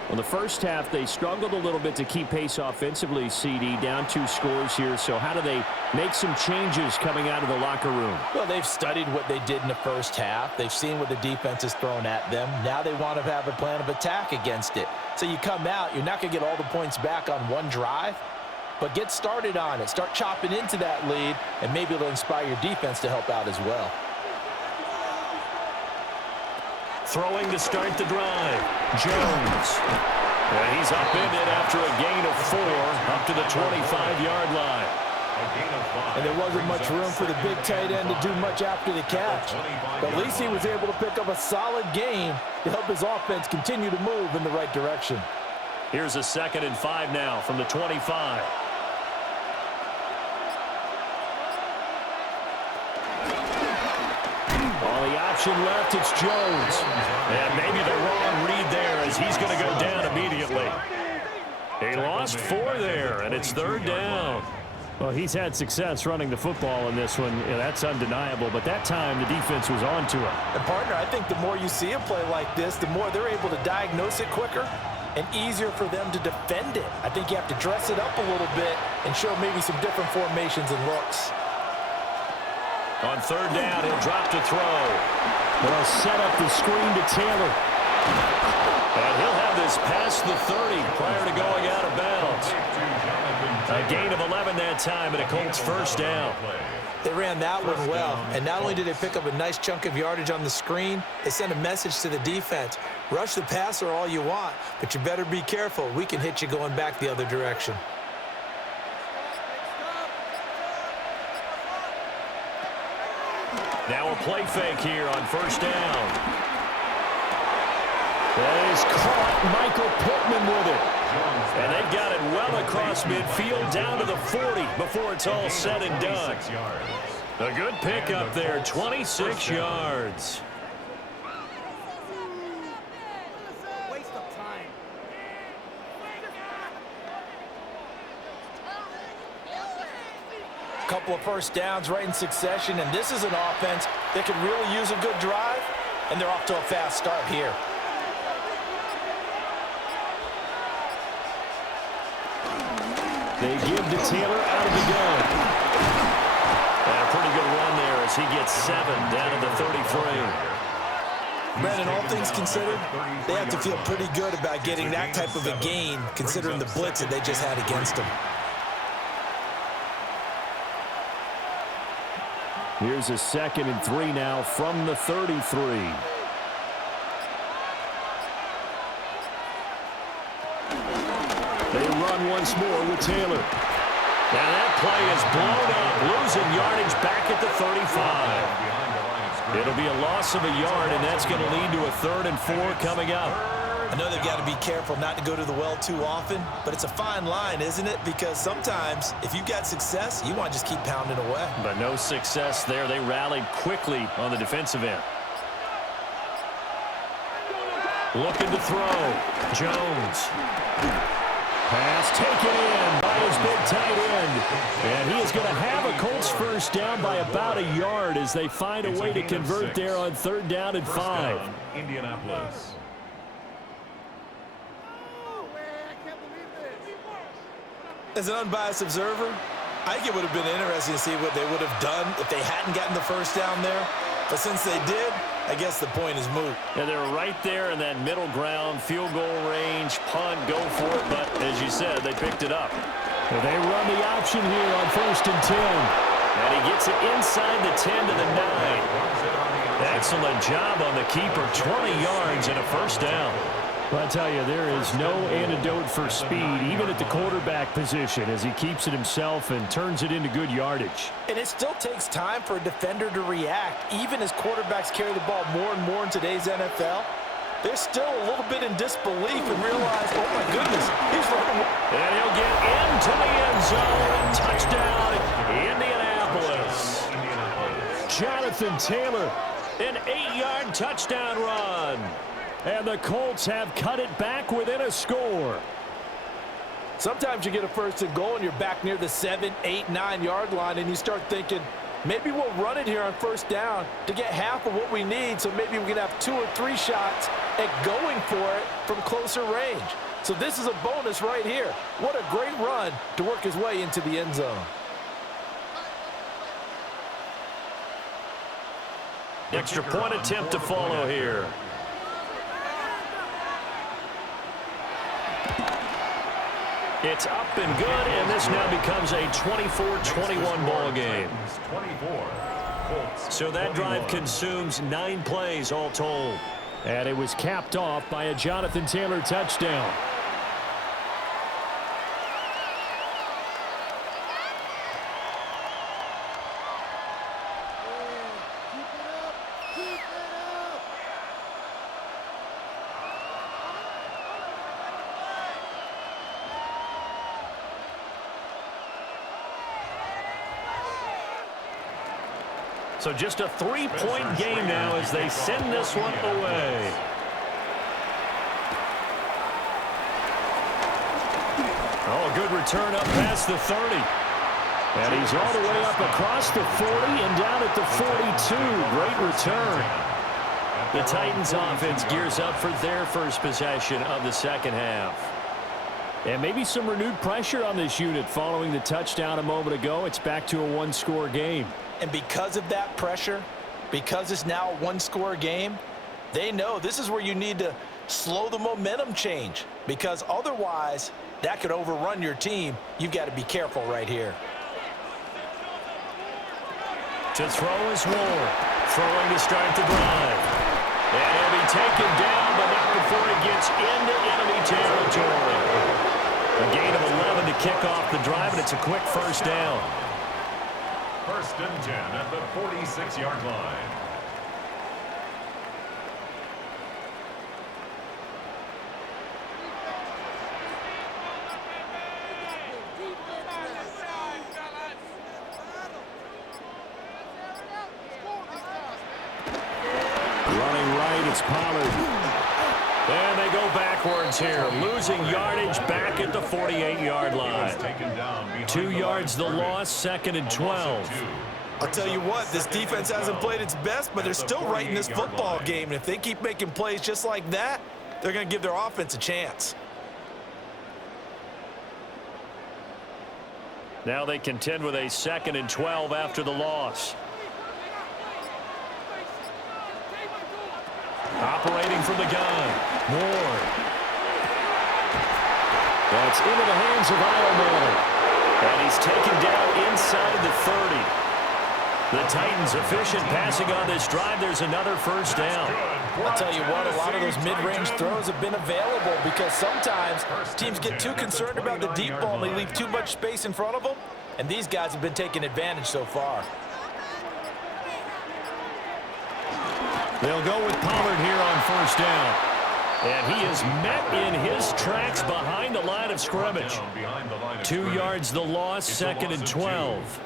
Well, the first half, they struggled a little bit to keep pace offensively, CD, down 2 scores here. So how do they make some changes coming out of the locker room? Well, they've studied what they did in the first half. They've seen what the defense has thrown at them. Now they want to have a plan of attack against it. So you come out, you're not going to get all the points back on one drive, but get started on it. Start chopping into that lead, and maybe it'll inspire your defense to help out as well. Throwing to start the drive. Jones. And he's up in it after a gain of 4 up to the 25-yard line. And there wasn't much room for the big tight end to do much after the catch. But at least he was able to pick up a solid gain to help his offense continue to move in the right direction. Here's a 2nd and 5 now from the 25. On the option left, it's Jones. And maybe the wrong read there as he's going to go down immediately. He lost 4 there, and it's 3rd down. Well, he's had success running the football in this one. Yeah, that's undeniable. But that time, the defense was on to him. And, partner, I think the more you see a play like this, the more they're able to diagnose it quicker and easier for them to defend it. I think you have to dress it up a little bit and show maybe some different formations and looks. On 3rd down, he'll drop to throw. They'll set up the screen to Taylor. And he'll have this past the 30 prior to going out of bounds. A gain of 11 that time, and a Colts 1st down. They ran that one well, and not only did they pick up a nice chunk of yardage on the screen, they sent a message to the defense. Rush the passer all you want, but you better be careful. We can hit you going back the other direction. Now a play fake here on 1st down. That is caught. Michael Pittman with it. And they've got it well across midfield down to the 40 before it's all said and done. A good pick up there, 26 yards. Waste of time. Couple of 1st downs right in succession, and this is an offense that could really use a good drive, and they're off to a fast start here. They give to Taylor out of the gun. And a pretty good run there as he gets 7 down to the 33. Brandon, all things considered, they have to feel pretty good about getting that type of a gain, considering the blitz that they just had against them. Here's a 2nd and 3 now from the 33. They run once more with Taylor. Now that play is blown up, losing yardage back at the 35. It'll be a loss of a yard, and that's going to lead to a 3rd and 4 coming up. I know they've got to be careful not to go to the well too often, but it's a fine line, isn't it? Because sometimes, if you've got success, you want to just keep pounding away. But no success there. They rallied quickly on the defensive end. Looking to throw. Jones. Pass taken in by his big tight end. And he is going to have a Colts first down by about a yard as they find a way to convert there on 3rd down and 5. Indianapolis. As an unbiased observer, I think it would have been interesting to see what they would have done if they hadn't gotten the first down there. But since they did, I guess the point is moot. Yeah, they're right there in that middle ground, field goal range, punt, go for it. But as you said, they picked it up. Well, they run the option here on 1st and 10. And he gets it inside the 10 to the 9. Excellent job on the keeper. 20 yards and a first down. Well, I tell you, there is no antidote for speed, even at the quarterback position, as he keeps it himself and turns it into good yardage. And it still takes time for a defender to react, even as quarterbacks carry the ball more and more in today's NFL. They're still a little bit in disbelief and realize, oh my goodness, he's running. And he'll get into the end zone. Touchdown, Indianapolis. Jonathan Taylor, An 8-yard touchdown run. and the Colts have cut it back within a score. Sometimes you get a 1st and goal and you're back near the 7, 8, 9-yard line, and you start thinking, maybe we'll run it here on 1st down to get half of what we need, so maybe we can have 2 or 3 shots at going for it from closer range. So this is a bonus right here. What a great run to work his way into the end zone. Extra point attempt to follow here. It's up and good, and this now becomes a 24-21 ball game. So that drive consumes 9 plays all told. And it was capped off by a Jonathan Taylor touchdown. So just a 3-point game now as they send this one away. Oh, good return up past the 30. And he's all the way up across the 40 and down at the 42. Great return. The Titans offense gears up for their first possession of the second half. And maybe some renewed pressure on this unit following the touchdown a moment ago. It's back to a 1-score game. And because of that pressure, because it's now a 1-score game, they know this is where you need to slow the momentum change, because otherwise that could overrun your team. You've got to be careful right here. To throw is Ward. Throwing to start the drive. And he'll be taken down, but not before he gets into enemy territory. A gain of 11 to kick off the drive, and it's a quick first down. 1st and 10 at the 46-yard line. Running right, it's Pollard. And they go backwards here, losing yardage back at the 48-yard line. 2 yards the loss, 2nd and 12. I'll tell you what, this defense hasn't played its best, but they're still right in this football game. And if they keep making plays just like that, they're going to give their offense a chance. Now they contend with a 2nd and 12 after the loss. Operating from the gun. Moore. That's into the hands of All-Madden. And he's taken down inside the 30. The Titans efficient passing on this drive. There's another first down. I'll tell you what, a lot of those mid-range throws have been available because sometimes teams get too concerned about the deep ball and they leave too much space in front of them, and these guys have been taking advantage so far. They'll go with Pollard here on first down. And he is met in his tracks behind the line of scrimmage. 2 yards the loss, 2nd and 12.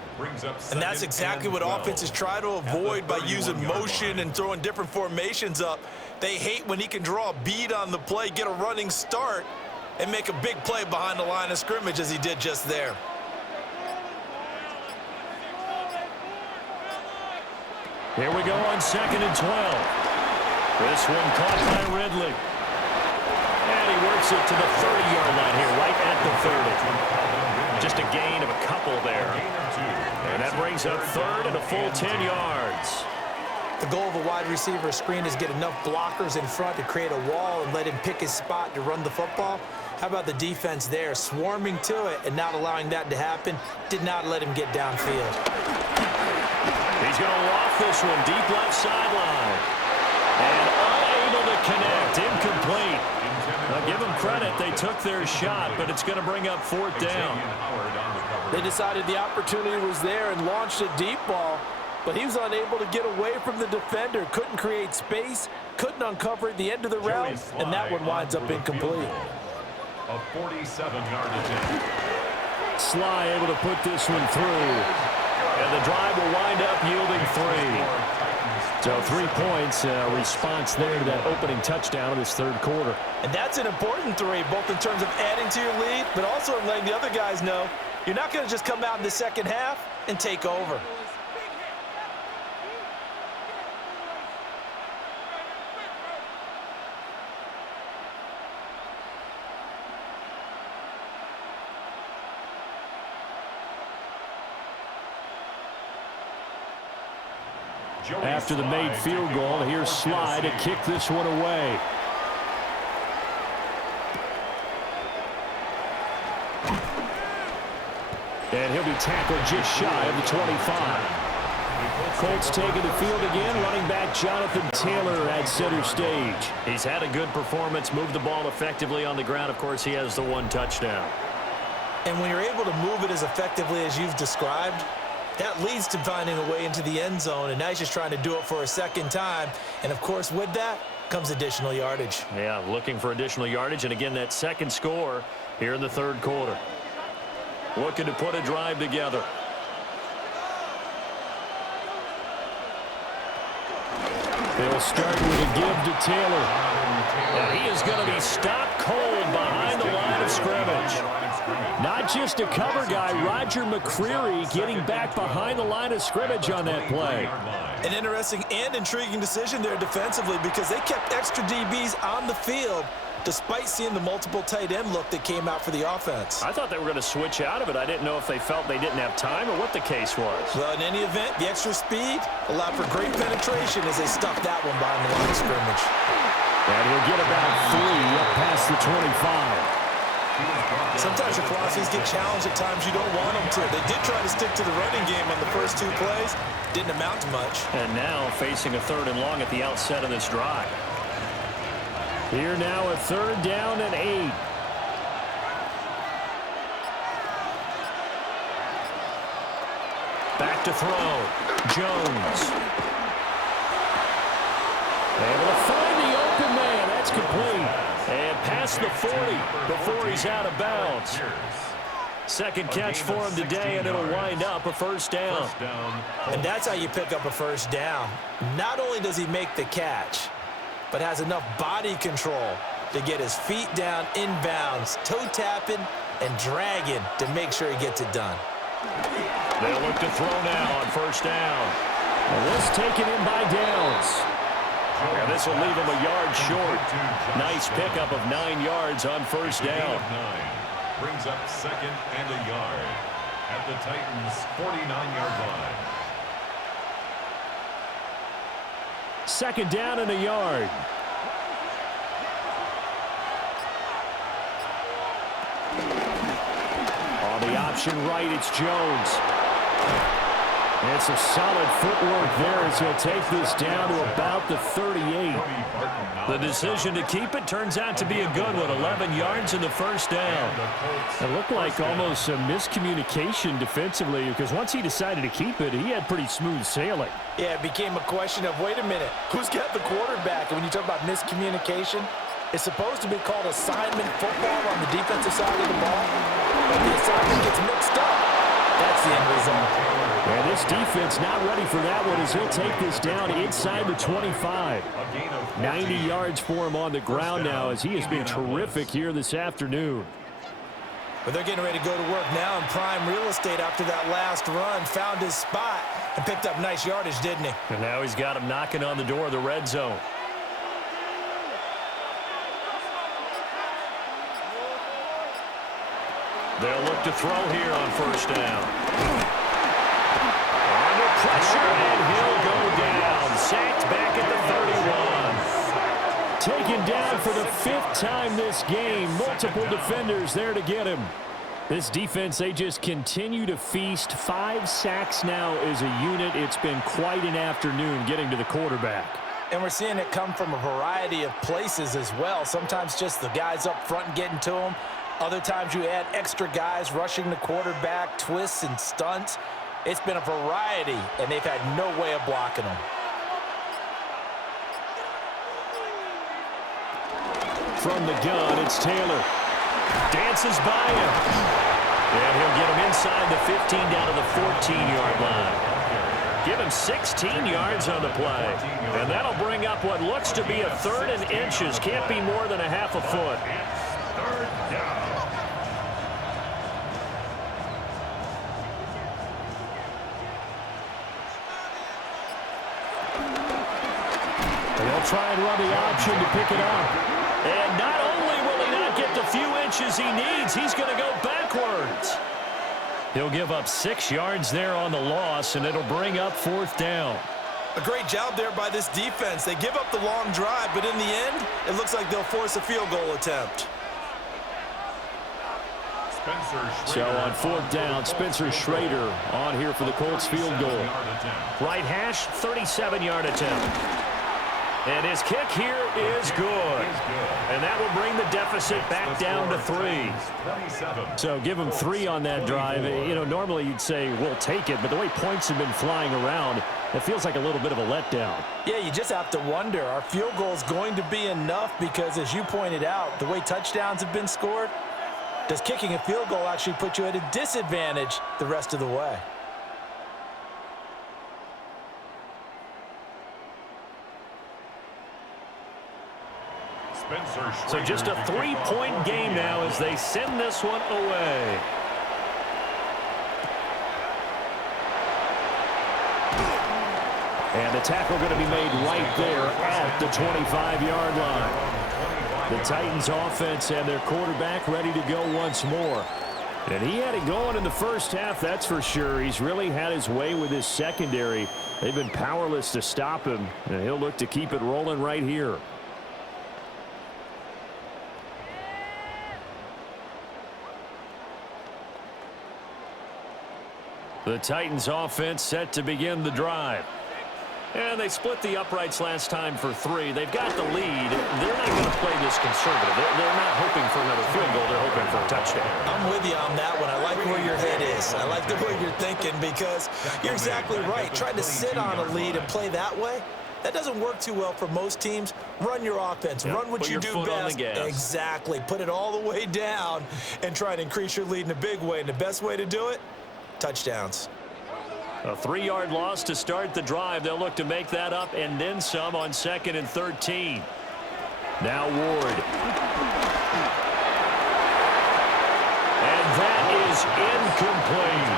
And that's exactly what offenses try to avoid by using motion and throwing different formations up. They hate when he can draw a bead on the play, get a running start, and make a big play behind the line of scrimmage as he did just there. Here we go on 2nd and 12. This one caught by Ridley. And he works it to the 30-yard line here, right at the 30. Just a gain of a couple there. And that brings up 3rd and a full 10 yards. The goal of a wide receiver screen is get enough blockers in front to create a wall and let him pick his spot to run the football. How about the defense there, swarming to it and not allowing that to happen? Did not let him get downfield. He's going to loft this one deep left sideline. And unable to connect, incomplete. Now give them credit, they took their shot, but it's going to bring up 4th down. They decided the opportunity was there and launched a deep ball, but he was unable to get away from the defender, couldn't create space, couldn't uncover at the end of the route, and that one winds up incomplete. A 47-yard attempt. Sly able to put this one through, and the drive will wind up yielding 3. So 3 points, response there to that opening touchdown of this 3rd quarter. And that's an important 3, both in terms of adding to your lead, but also in letting the other guys know you're not going to just come out in the second half and take over. After the made field goal, here's Sly to kick this one away. And he'll be tackled just shy of the 25. Colts taking the field again. Running back Jonathan Taylor at center stage. He's had a good performance, moved the ball effectively on the ground. Of course, he has the 1 touchdown. And when you're able to move it as effectively as you've described, that leads to finding a way into the end zone, and now he's just trying to do it for a 2nd time. And, of course, with that comes additional yardage. Yeah, looking for additional yardage, and again, that 2nd score here in the 3rd quarter. Looking to put a drive together. They'll start with a give to Taylor. And he is going to be stopped cold behind the line of scrimmage. Not just a cover guy, Roger McCreary getting back behind the line of scrimmage on that play. An interesting and intriguing decision there defensively because they kept extra DBs on the field despite seeing the multiple tight end look that came out for the offense. I thought they were going to switch out of it. I didn't know if they felt they didn't have time or what the case was. Well, in any event, the extra speed allowed for great penetration as they stuffed that one behind the line of scrimmage. And he'll get about 3 up past the 25. Sometimes your philosophies get challenged at times you don't want them to. They did try to stick to the running game on the first 2 plays. Didn't amount to much. And now facing a 3rd and long at the outset of this drive. Here now a 3rd down and 8. Back to throw. Jones. Able to find the open man. That's complete. And past the 40 before he's out of bounds. 2nd catch for him today, and it'll wind up a 1st down. And that's how you pick up a 1st down. Not only does he make the catch, but has enough body control to get his feet down inbounds, toe tapping and dragging to make sure he gets it done. They'll look to throw now on 1st down. And this taken in by Downs. And this will leave him a yard short. Nice pickup of 9 yards on 1st down. Brings up 2nd and a yard. at the Titans' 49-yard line. Second down and a yard. On the option right, it's Jones. It's a solid footwork there as he'll take this down to about the 38. The decision to keep it turns out to be a good one. 11 yards in the first down. It looked like almost a miscommunication defensively because once he decided to keep it, he had pretty smooth sailing. Yeah, it became a question of, wait a minute, who's got the quarterback? And when you talk about miscommunication, it's supposed to be called assignment football on the defensive side of the ball. But the assignment gets mixed up. That's the end result. And this defense not ready for that one as he'll take this down inside the 25. 90 yards for him on the ground now as he has been terrific here this afternoon. But they're getting ready to go to work now in prime real estate after that last run. Found his spot and picked up nice yardage, didn't he? And now he's got him knocking on the door of the red zone. They'll look to throw here on first down. Under pressure, and he'll go down. Sacked back at the 31. Taken down for the 5th time this game. Multiple defenders there to get him. This defense, they just continue to feast. 5 sacks now as a unit. It's been quite an afternoon getting to the quarterback. And we're seeing it come from a variety of places as well. Sometimes just the guys up front and getting to him. Other times you add extra guys rushing the quarterback, twists and stunts. It's been a variety, and they've had no way of blocking them. From the gun, it's Taylor. Dances by him. And he'll get him inside the 15 down to the 14-yard line. Give him 16 yards on the play. And that'll bring up what looks to be a 3rd and inches. Can't be more than a half a foot. Third down. They'll try and run the option to pick it up. And not only will he not get the few inches he needs, he's going to go backwards. He'll give up 6 yards there on the loss, and it'll bring up 4th down. A great job there by this defense. They give up the long drive, but in the end, it looks like they'll force a field goal attempt. So on 4th down, Spencer Schrader on here for the Colts field goal. Right hash, 37-yard attempt. And his kick here is good. And that will bring the deficit back down to 3. So give him 3 on that drive. You know, normally you'd say, we'll take it, but the way points have been flying around, it feels like a little bit of a letdown. Yeah, you just have to wonder, are field goals going to be enough? Because as you pointed out, the way touchdowns have been scored, does kicking a field goal actually put you at a disadvantage the rest of the way? So just a 3-point game now as they send this one away. And the tackle going to be made right there at the 25-yard line. The Titans offense and their quarterback ready to go once more. And he had it going in the first half, that's for sure. He's really had his way with his secondary. They've been powerless to stop him, and he'll look to keep it rolling right here. The Titans offense set to begin the drive. And they split the uprights last time for 3. They've got the lead. They're not going to play this conservative. They're not hoping for another field goal. They're hoping for a touchdown. I'm with you on that one. I like where your head is. I like the way you're thinking because you're exactly right. Trying to sit on a lead and play that way, that doesn't work too well for most teams. Run your offense. Run what you do best. Exactly. Put it all the way down and try to increase your lead in a big way. And the best way to do it, touchdowns. A 3-yard loss to start the drive. They'll look to make that up and then some on 2nd and 13. Now Ward. And that is incomplete.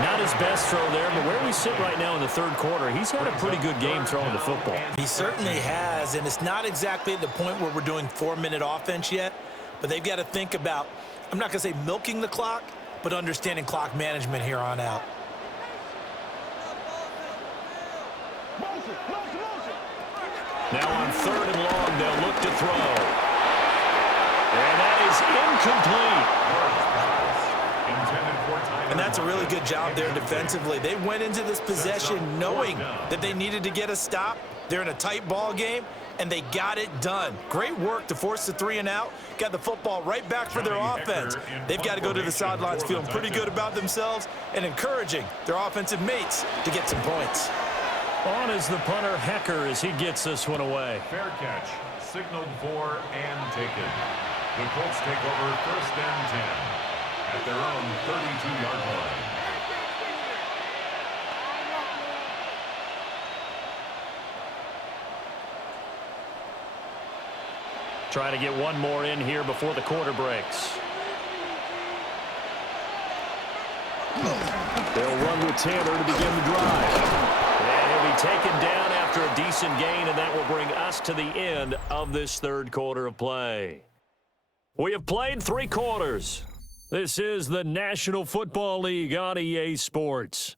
Not his best throw there, but where we sit right now in the 3rd quarter, he's had a pretty good game throwing the football. He certainly has, and it's not exactly at the point where we're doing 4-minute offense yet, but they've got to think about, I'm not going to say milking the clock, but understanding clock management here on out. Now on 3rd and long, they'll look to throw. And that is incomplete. And that's a really good job there defensively. They went into this possession knowing that they needed to get a stop. They're in a tight ball game, and they got it done. Great work to force the 3 and out. Got the football right back for their offense. They've got to go to the sidelines feeling pretty good about themselves and encouraging their offensive mates to get some points. On is the punter, Hecker, as he gets this one away. Fair catch, signaled for and taken. The Colts take over 1st and 10 at their own 32-yard line. Try to get one more in here before the quarter breaks. They'll run with Tanner to begin the drive. And he'll be taken down after a decent gain, and that will bring us to the end of this 3rd quarter of play. We have played 3 quarters. This is the National Football League on EA Sports.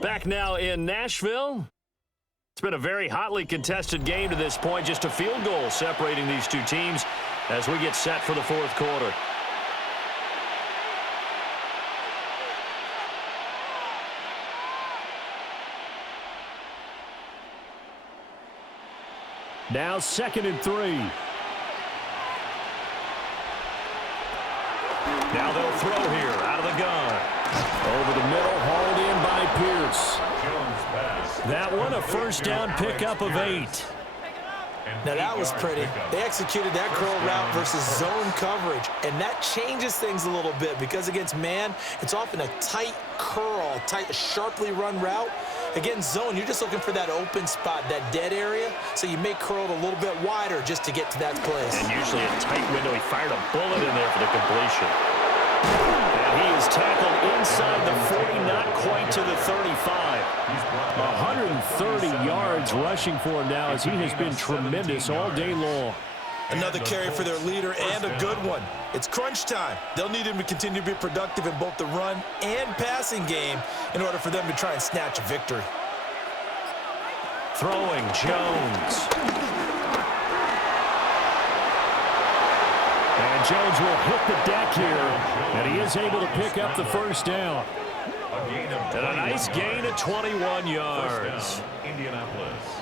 Back now in Nashville. It's been a very hotly contested game to this point. Just a field goal separating these two teams as we get set for the 4th quarter. Now 2nd and 3. Now they'll throw here out of the gun. Over the middle, hauled in by Pierce. That one, a 1st down pickup of 8. Now that was pretty. They executed that curl route versus zone coverage, and that changes things a little bit because against man, it's often a tight curl, tight, sharply run route. Against zone, you're just looking for that open spot, that dead area, so you may curl it a little bit wider just to get to that place. And usually a tight window. He fired a bullet in there for the completion. And he is tackled inside the 40, not quite to the 35. 130 yards rushing for him now as he has been tremendous all day long. Another carry for their leader and a good one. It's crunch time. They'll need him to continue to be productive in both the run and passing game in order for them to try and snatch a victory. Throwing, Jones. And Jones will hit the deck here, and he is able to pick up the 1st down. And a nice gain of 21 yards. Indianapolis.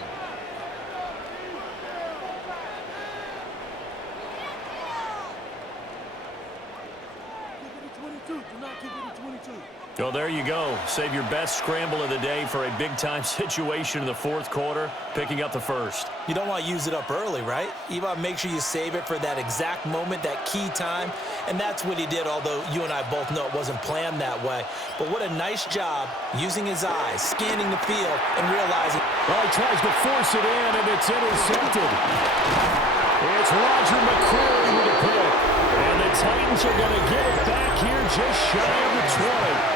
Well, there you go. Save your best scramble of the day for a big-time situation in the 4th quarter, picking up the 1st. You don't want to use it up early, right? You want to make sure you save it for that exact moment, that key time, and that's what he did, although you and I both know it wasn't planned that way. But what a nice job using his eyes, scanning the field, and realizing... Well, he tries to force it in, and it's intercepted. It's Roger McCreary with a pick. And the Titans are going to get it back here just shy of the 20.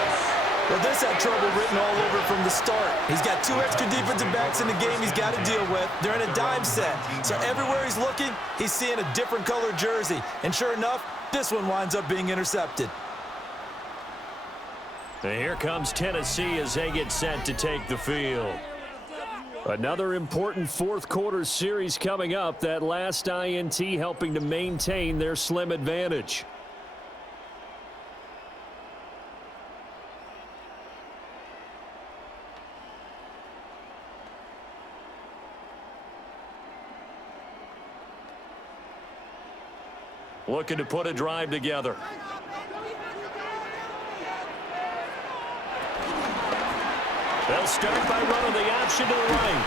Well, this had trouble written all over from the start. He's got 2 extra defensive backs in the game he's got to deal with. They're in a dime set. So everywhere he's looking, he's seeing a different color jersey. And sure enough, this one winds up being intercepted. And here comes Tennessee as they get set to take the field. Another important 4th quarter series coming up. That last INT helping to maintain their slim advantage. Looking to put a drive together. They'll start by running the option to the right.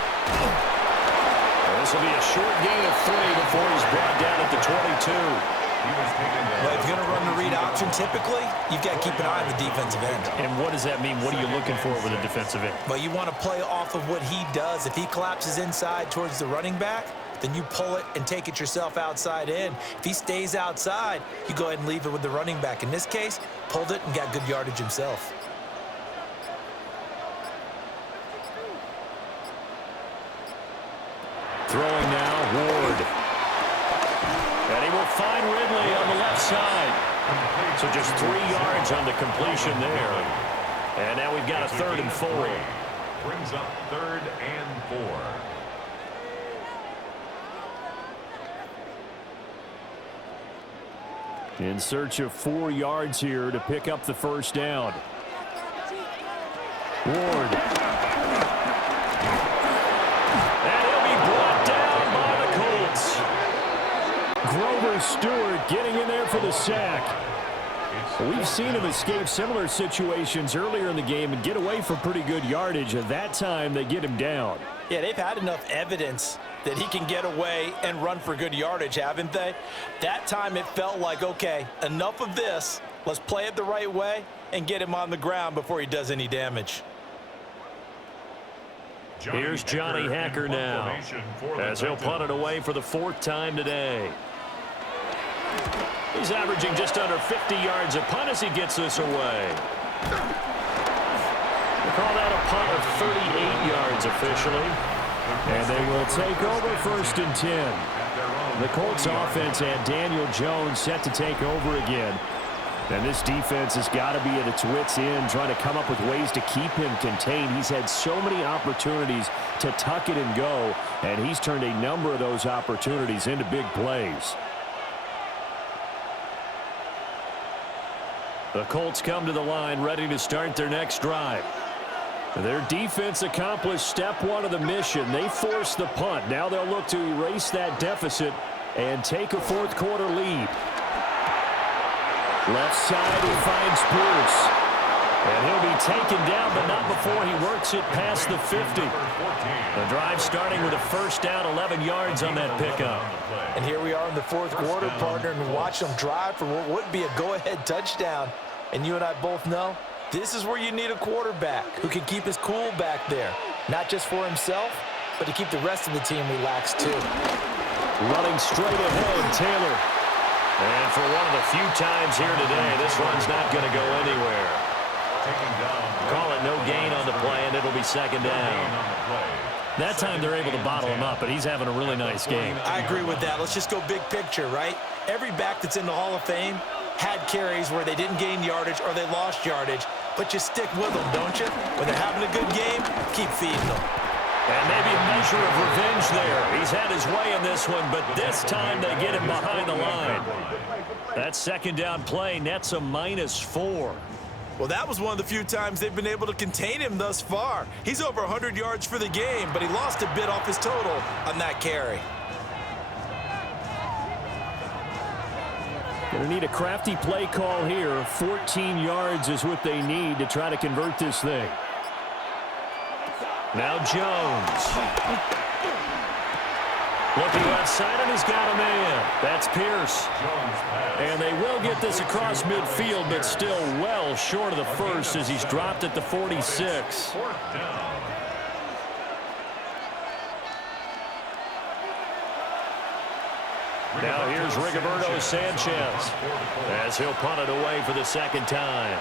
This will be a short gain of 3 before he's brought down at the 22. Well, if you're going to run the read option, typically, you've got to keep an eye on the defensive end. And what does that mean? What are you looking for with a defensive end? Well, you want to play off of what he does. If he collapses inside towards the running back, then you pull it and take it yourself outside in. If he stays outside, you go ahead and leave it with the running back. In this case, pulled it and got good yardage himself. Throwing now, Ward. And he will find Ridley on the left side. So just 3 yards on the completion there. And now we've got a 3rd and 4. Brings up 3rd and 4. In search of 4 yards here to pick up the first down. Ward. And he'll be brought down by the Colts. Grover Stewart getting in there for the sack. We've seen him escape similar situations earlier in the game and get away for pretty good yardage. At that time, they get him down. Yeah, they've had enough evidence that he can get away and run for good yardage, haven't they? That time it felt like, okay, enough of this. Let's play it the right way and get him on the ground before he does any damage. Here's Johnny Hacker now as he'll punt it away for the 4th time today. He's averaging just under 50 yards a punt as he gets this away. We'll call that a punt of 38 yards officially. And they will take over 1st and 10. The Colts offense had Daniel Jones set to take over again. And this defense has got to be at its wits' end, trying to come up with ways to keep him contained. He's had so many opportunities to tuck it and go, and he's turned a number of those opportunities into big plays. The Colts come to the line ready to start their next drive. Their defense accomplished step 1 of the mission. They forced the punt. Now they'll look to erase that deficit and take a 4th quarter lead. Left side, he finds Pierce. And he'll be taken down, but not before he works it past the 50. The drive starting with a 1st down, 11 yards on that pickup. And here we are in the 4th quarter, partner, and watch them drive for what would be a go-ahead touchdown. And you and I both know this is where you need a quarterback who can keep his cool back there. Not just for himself, but to keep the rest of the team relaxed too. Running straight ahead, Taylor. And for one of the few times here today, this run's not going to go anywhere. Call it no gain on the play, and it'll be 2nd down. That time they're able to bottle him up, but he's having a really nice game. I agree with that. Let's just go big picture, right? Every back that's in the Hall of Fame had carries where they didn't gain yardage or they lost yardage, but you stick with them, don't you? When they're having a good game, keep feeding them. And maybe a measure of revenge there. He's had his way in this one, but this time they get him behind the line. That 2nd down play nets a -4. Well, that was one of the few times they've been able to contain him thus far. He's over 100 yards for the game, but he lost a bit off his total on that carry. Going to need a crafty play call here. 14 yards is what they need to try to convert this thing. Now Jones. Looking outside, and he's got a man. That's Pierce. And they will get this across midfield, but still well short of the first as he's dropped at the 46. Now here's Rigoberto Sanchez as he'll punt it away for the 2nd time.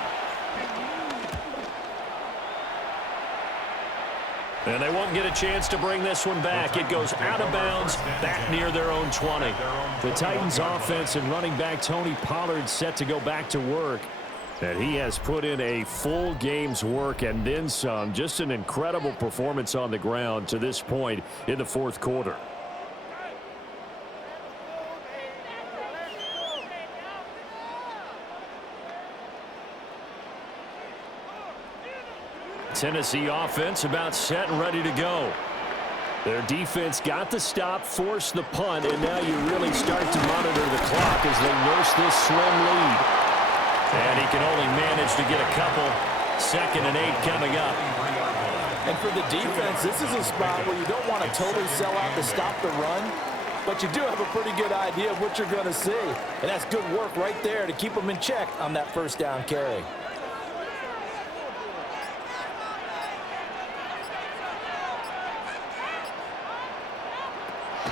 And they won't get a chance to bring this one back. It goes out of bounds back near their own 20. The Titans offense and running back Tony Pollard set to go back to work. And he has put in a full game's work and then some. Just an incredible performance on the ground to this point in the 4th quarter. Tennessee offense about set and ready to go. Their defense got the stop, forced the punt, and now you really start to monitor the clock as they nurse this slim lead. And he can only manage to get a couple. 2nd and 8 coming up. And for the defense, this is a spot where you don't want to totally sell out to stop the run, but you do have a pretty good idea of what you're going to see. And that's good work right there to keep them in check on that 1st down carry.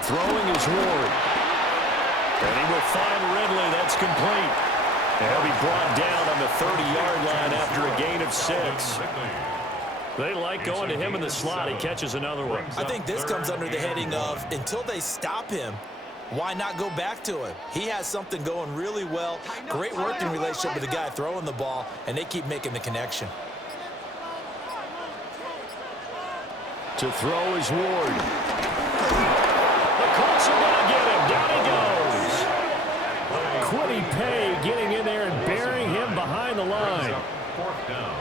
Throwing is Ward. And he will find Ridley. That's complete. And he'll be brought down on the 30-yard line after a gain of 6. They like going to him in the slot. He catches another one. I think this comes under the heading of, until they stop him, why not go back to him? He has something going really well. Great working relationship with the guy throwing the ball, and they keep making the connection. To throw is Ward. The Colts are going to get him. Down he goes. Quiddy Pay getting in there and burying him behind the line.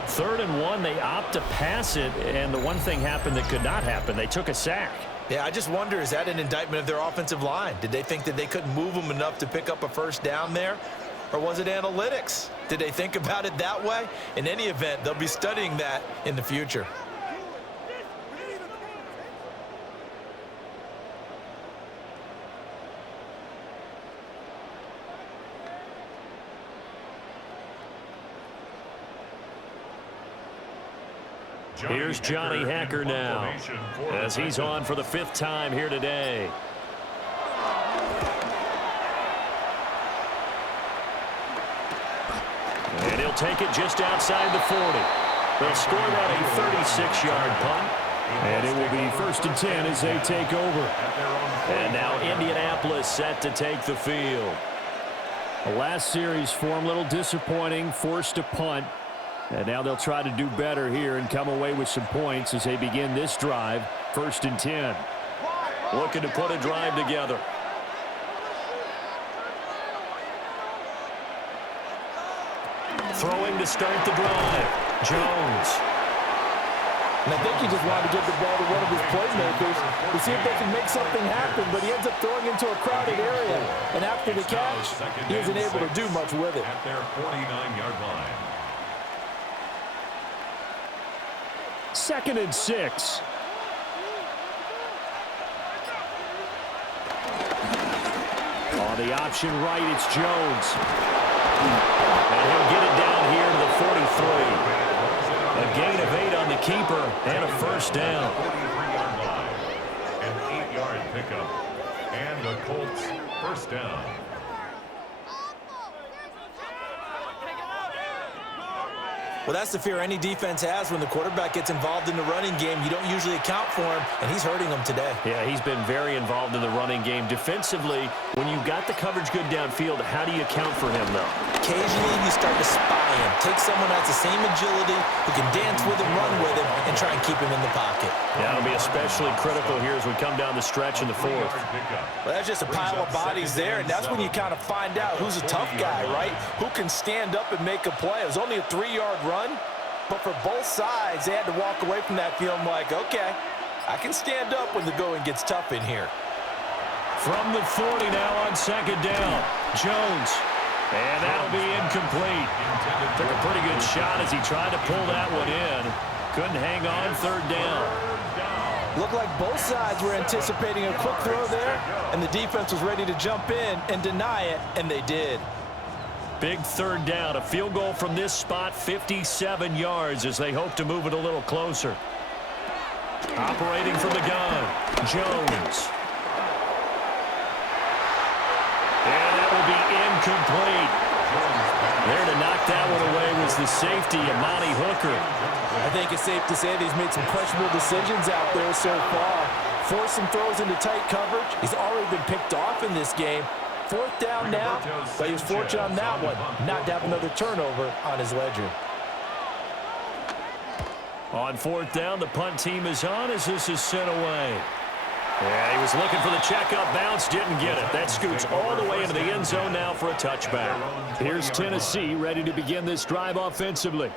3rd and 1, they opt to pass it, and the one thing happened that could not happen. They took a sack. Yeah, I just wonder, is that an indictment of their offensive line? Did they think that they couldn't move them enough to pick up a first down there? Or was it analytics? Did they think about it that way? In any event, they'll be studying that in the future. Here's Johnny Hacker now, as he's on for the 5th time here today. And he'll take it just outside the 40. They'll score that a 36-yard punt. And it will be 1st and 10 as they take over. And now Indianapolis set to take the field. The last series for him, a little disappointing, forced a punt. And now they'll try to do better here and come away with some points as they begin this drive. 1st and 10. Looking to put a drive together. Throwing to start the drive. Jones. And I think he just wanted to give the ball to one of his playmakers to see if they can make something happen, but he ends up throwing into a crowded area. And after the catch, he isn't able to do much with it. At their 49-yard line. 2nd and 6. On the option right, it's Jones. And he'll get it down here to the 43. A gain of 8 on the keeper and a first down. 43-yard line. An 8-yard pickup. And the Colts first down. Well, that's the fear any defense has when the quarterback gets involved in the running game. You don't usually account for him, and he's hurting them today. Yeah, he's been very involved in the running game. Defensively, when you've got the coverage good downfield, how do you account for him, though? Occasionally, you start to spy him. Take someone who has the same agility, who can dance with him, run with him, and try and keep him in the pocket. Yeah, it'll be especially critical here as we come down the stretch in the 4th. Well, that's just a pile of bodies there, and that's when you kind of find out who's a tough guy, right? Who can stand up and make a play. It was only a 3-yard run, but for both sides, they had to walk away from that feeling like, okay, I can stand up when the going gets tough in here. From the 40 now on 2nd down, Jones. And that'll be incomplete. Took a pretty good shot as he tried to pull that one in. Couldn't hang on, 3rd down. Looked like both sides were anticipating a quick throw there, and the defense was ready to jump in and deny it, and they did. Big 3rd down. A field goal from this spot, 57 yards as they hope to move it a little closer. Operating from the gun, Jones. And that will be incomplete. There to knock that one away was the safety, Amani Hooker. I think it's safe to say that he's made some questionable decisions out there so far. Forced some throws into tight coverage. He's already been picked off in this game. 4th down now, but he was fortunate on that one, not to have another turnover on his ledger. On 4th down, the punt team is on as this is sent away. Yeah, he was looking for the checkup bounce, didn't get it. That scoots all the way into the end zone now for a touchback. Here's Tennessee ready to begin this drive offensively.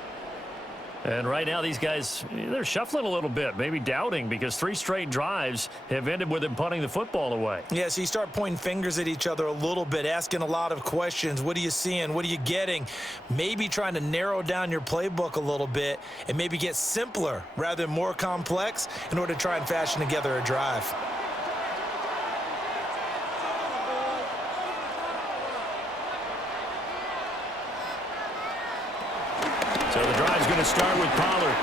And right now these guys, they're shuffling a little bit, maybe doubting, because 3 straight drives have ended with them punting the football away. Yeah, so you start pointing fingers at each other a little bit, asking a lot of questions. What are you seeing? What are you getting? Maybe trying to narrow down your playbook a little bit and maybe get simpler rather than more complex in order to try and fashion together a drive. So the drive's going to start with Pollard.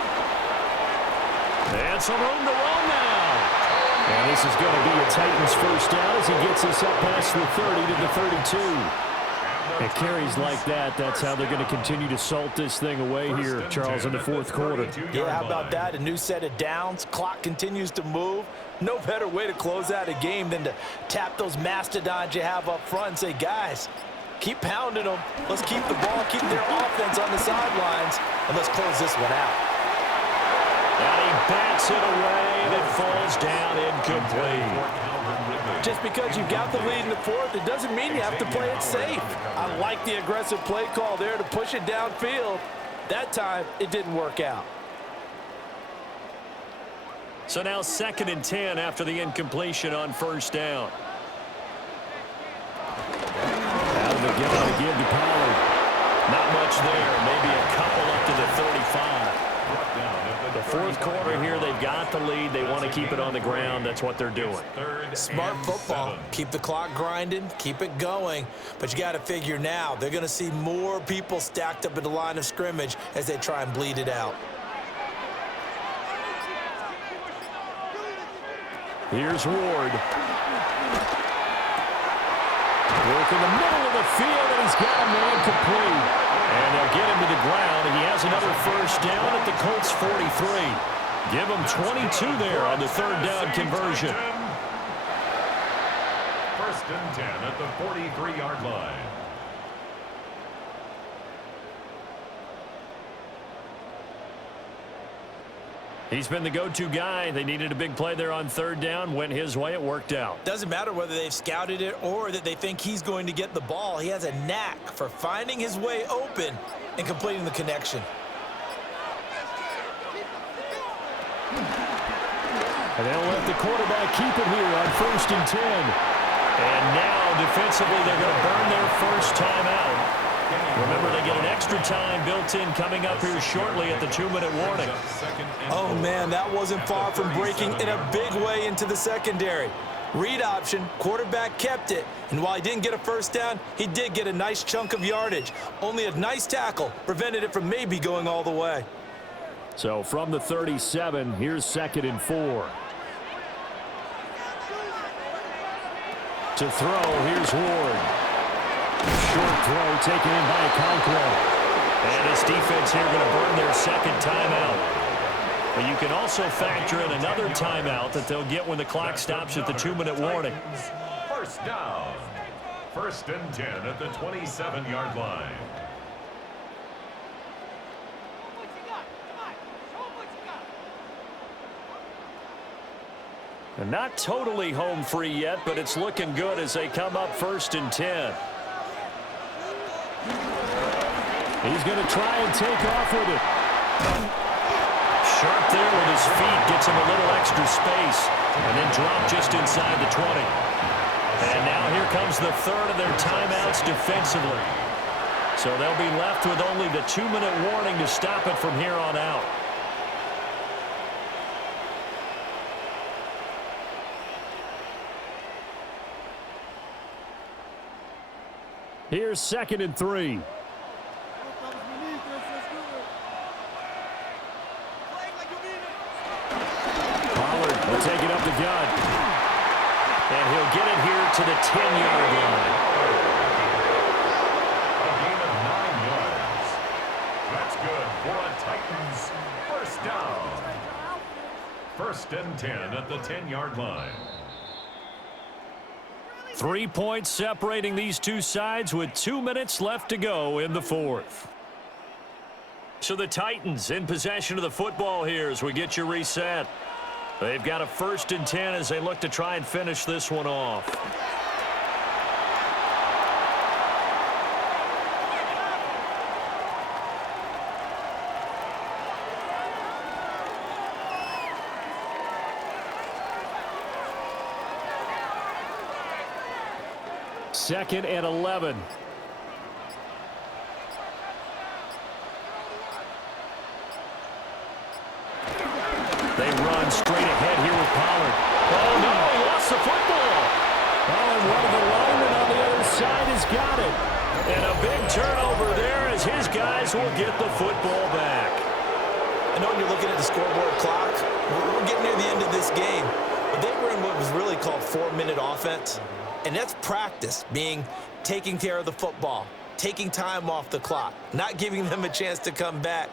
And some room to run now. And This is going to be a Titans first down as he gets us up past the 30 to the 32. And carries like that, that's how they're going to continue to salt this thing away here, Charles, in the fourth quarter. Yeah, how about that? A new set of downs. Clock continues to move. No better way to close out a game than to tap those mastodons you have up front and say, guys, keep pounding them. Let's keep the ball, keep their offense on the sidelines, and let's close this one out. And he bats it away, and it falls down incomplete. Just because you've got the lead in the fourth, it doesn't mean you have to play it safe. I like the aggressive play call there to push it downfield. That time, it didn't work out. So now 2nd and 10 after the incompletion on first down. Out of the gun to give to Pollard. Not much there. Maybe a couple up to the 35. The fourth quarter here, they've got the lead. They want to keep it on the ground. That's what they're doing. Smart football. Keep the clock grinding, keep it going. But you got to figure now, they're going to see more people stacked up at the line of scrimmage as they try and bleed it out. Here's Ward. Work in the middle of the field, and he's got a man complete. And they'll get him to the ground, and he has another first down at the Colts 43. Give him 22 there on the third down conversion. 1st and 10 at the 43-yard line. He's been the go-to guy. They needed a big play there on third down. Went his way. It worked out. Doesn't matter whether they've scouted it or that they think he's going to get the ball. He has a knack for finding his way open and completing the connection. And they'll let the quarterback keep it here on 1st and 10. And now, defensively, they're going to burn their first timeout. Remember, they get an extra time built in coming up here shortly at the 2-minute warning. Oh, man, that wasn't far from breaking in a big way into the secondary. Read option, quarterback kept it, and while he didn't get a first down, he did get a nice chunk of yardage. Only a nice tackle prevented it from maybe going all the way. So from the 37, here's 2nd and 4. To throw, here's Ward. Short throw taken in by Conqueror. And this defense here going to burn their second timeout. But you can also factor in another timeout that they'll get when the clock stops at the 2-minute warning. First down. 1st and 10 at the 27-yard line. And not totally home free yet, but it's looking good as they come up 1st and 10. He's going to try and take off with it. Sharp there with his feet, gets him a little extra space, and then drop just inside the 20. And now here comes the third of their timeouts defensively. So they'll be left with only the 2-minute warning to stop it from here on out. Here's 2nd and 3. Pollard will take it up the gut. And he'll get it here to the 10-yard line. A gain of 9 yards. That's good for a Titans first down. 1st and 10 at the 10-yard line. 3 points separating these two sides with 2 minutes left to go in the fourth. So the Titans in possession of the football here as we get you reset. They've got a 1st and 10 as they look to try and finish this one off. Second and 11. They run straight ahead here with Pollard. Oh, no, he lost the football. Oh, and one of the linemen on the other side has got it. And a big turnover there as his guys will get the football back. I know when you're looking at the scoreboard clock, we're getting near the end of this game. But They were in what was really called 4-minute offense, and that's practice, being taking care of the football, taking time off the clock, not giving them a chance to come back.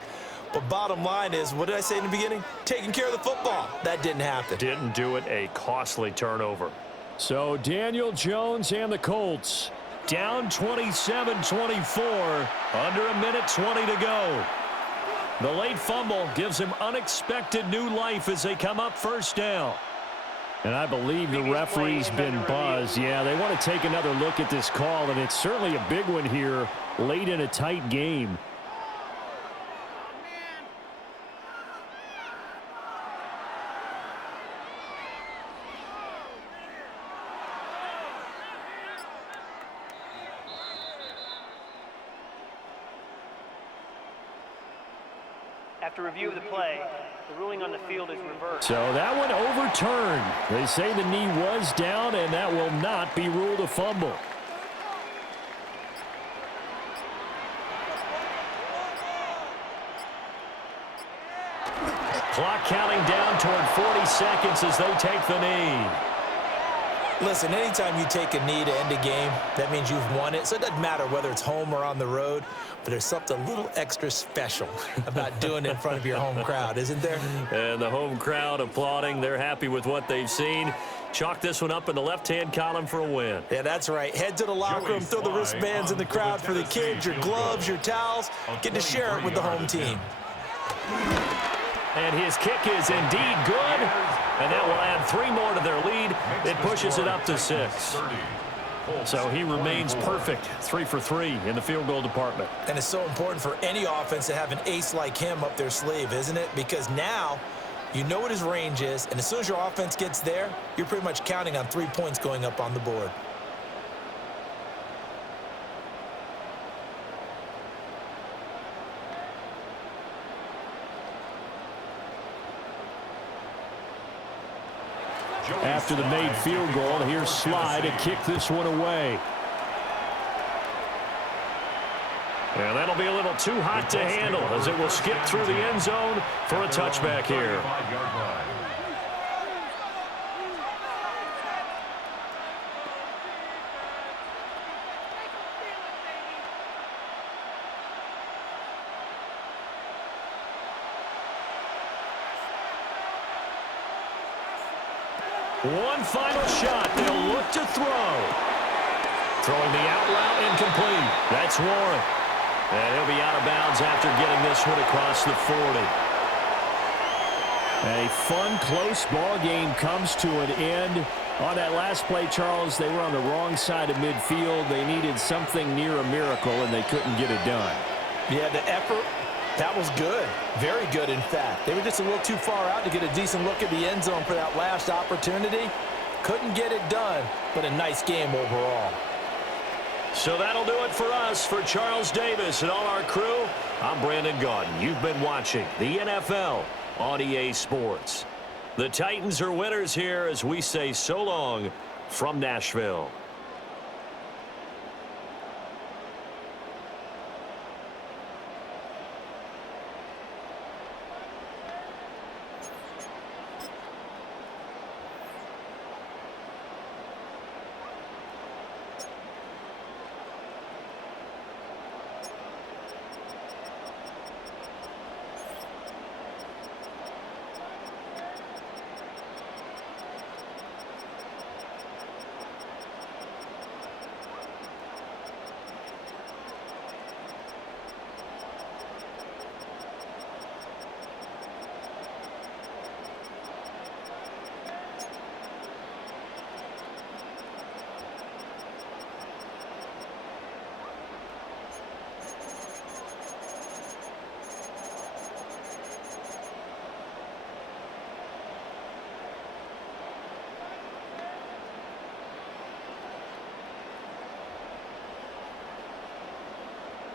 But bottom line is, what did I say in the beginning? Taking care of the football. That didn't happen. Didn't do it, a costly turnover. So Daniel Jones and the Colts Down 27-24, under a minute 20 to go. The late fumble gives him unexpected new life as they come up first down. And I believe the referee's been buzzed. Yeah, they want to take another look at this call, and it's certainly a big one here late in a tight game. After review of the play, the ruling on the field is reversed. So that one overturned. They say the knee was down, and that will not be ruled a fumble. Clock counting down toward 40 seconds as they take the knee. Listen, anytime you take a knee to end a game, that means you've won it. So it doesn't matter whether it's home or on the road, but there's something a little extra special about doing it in front of your home crowd, isn't there? And the home crowd applauding. They're happy with what they've seen. Chalk this one up in the left-hand column for a win. Yeah, that's right. Head to the locker room, throw the wristbands in the crowd for the kids, your gloves, your towels. Get to share it with the home team. And his kick is indeed good. And that will add 3 more to their lead. It pushes it up to 6. So he remains perfect, 3 for 3 in the field goal department. And it's so important for any offense to have an ace like him up their sleeve, isn't it? Because now you know what his range is, and as soon as your offense gets there, you're pretty much counting on 3 points going up on the board. After the made field goal, here's Sly to kick this one away. And that'll be a little too hot to handle as it will skip through the end zone for a touchback here. One final shot. They'll look to throw. Throwing the out route incomplete. That's Warren. And he'll be out of bounds after getting this one across the 40. A fun, close ball game comes to an end. On that last play, Charles, they were on the wrong side of midfield. They needed something near a miracle, and they couldn't get it done. Yeah, the effort, that was good. Very good, in fact. They were just a little too far out to get a decent look at the end zone for that last opportunity. Couldn't get it done, but a nice game overall. So that'll do it for us. For Charles Davis and all our crew, I'm Brandon Gaudin. You've been watching the NFL on EA Sports. The Titans are winners here as we say so long from Nashville.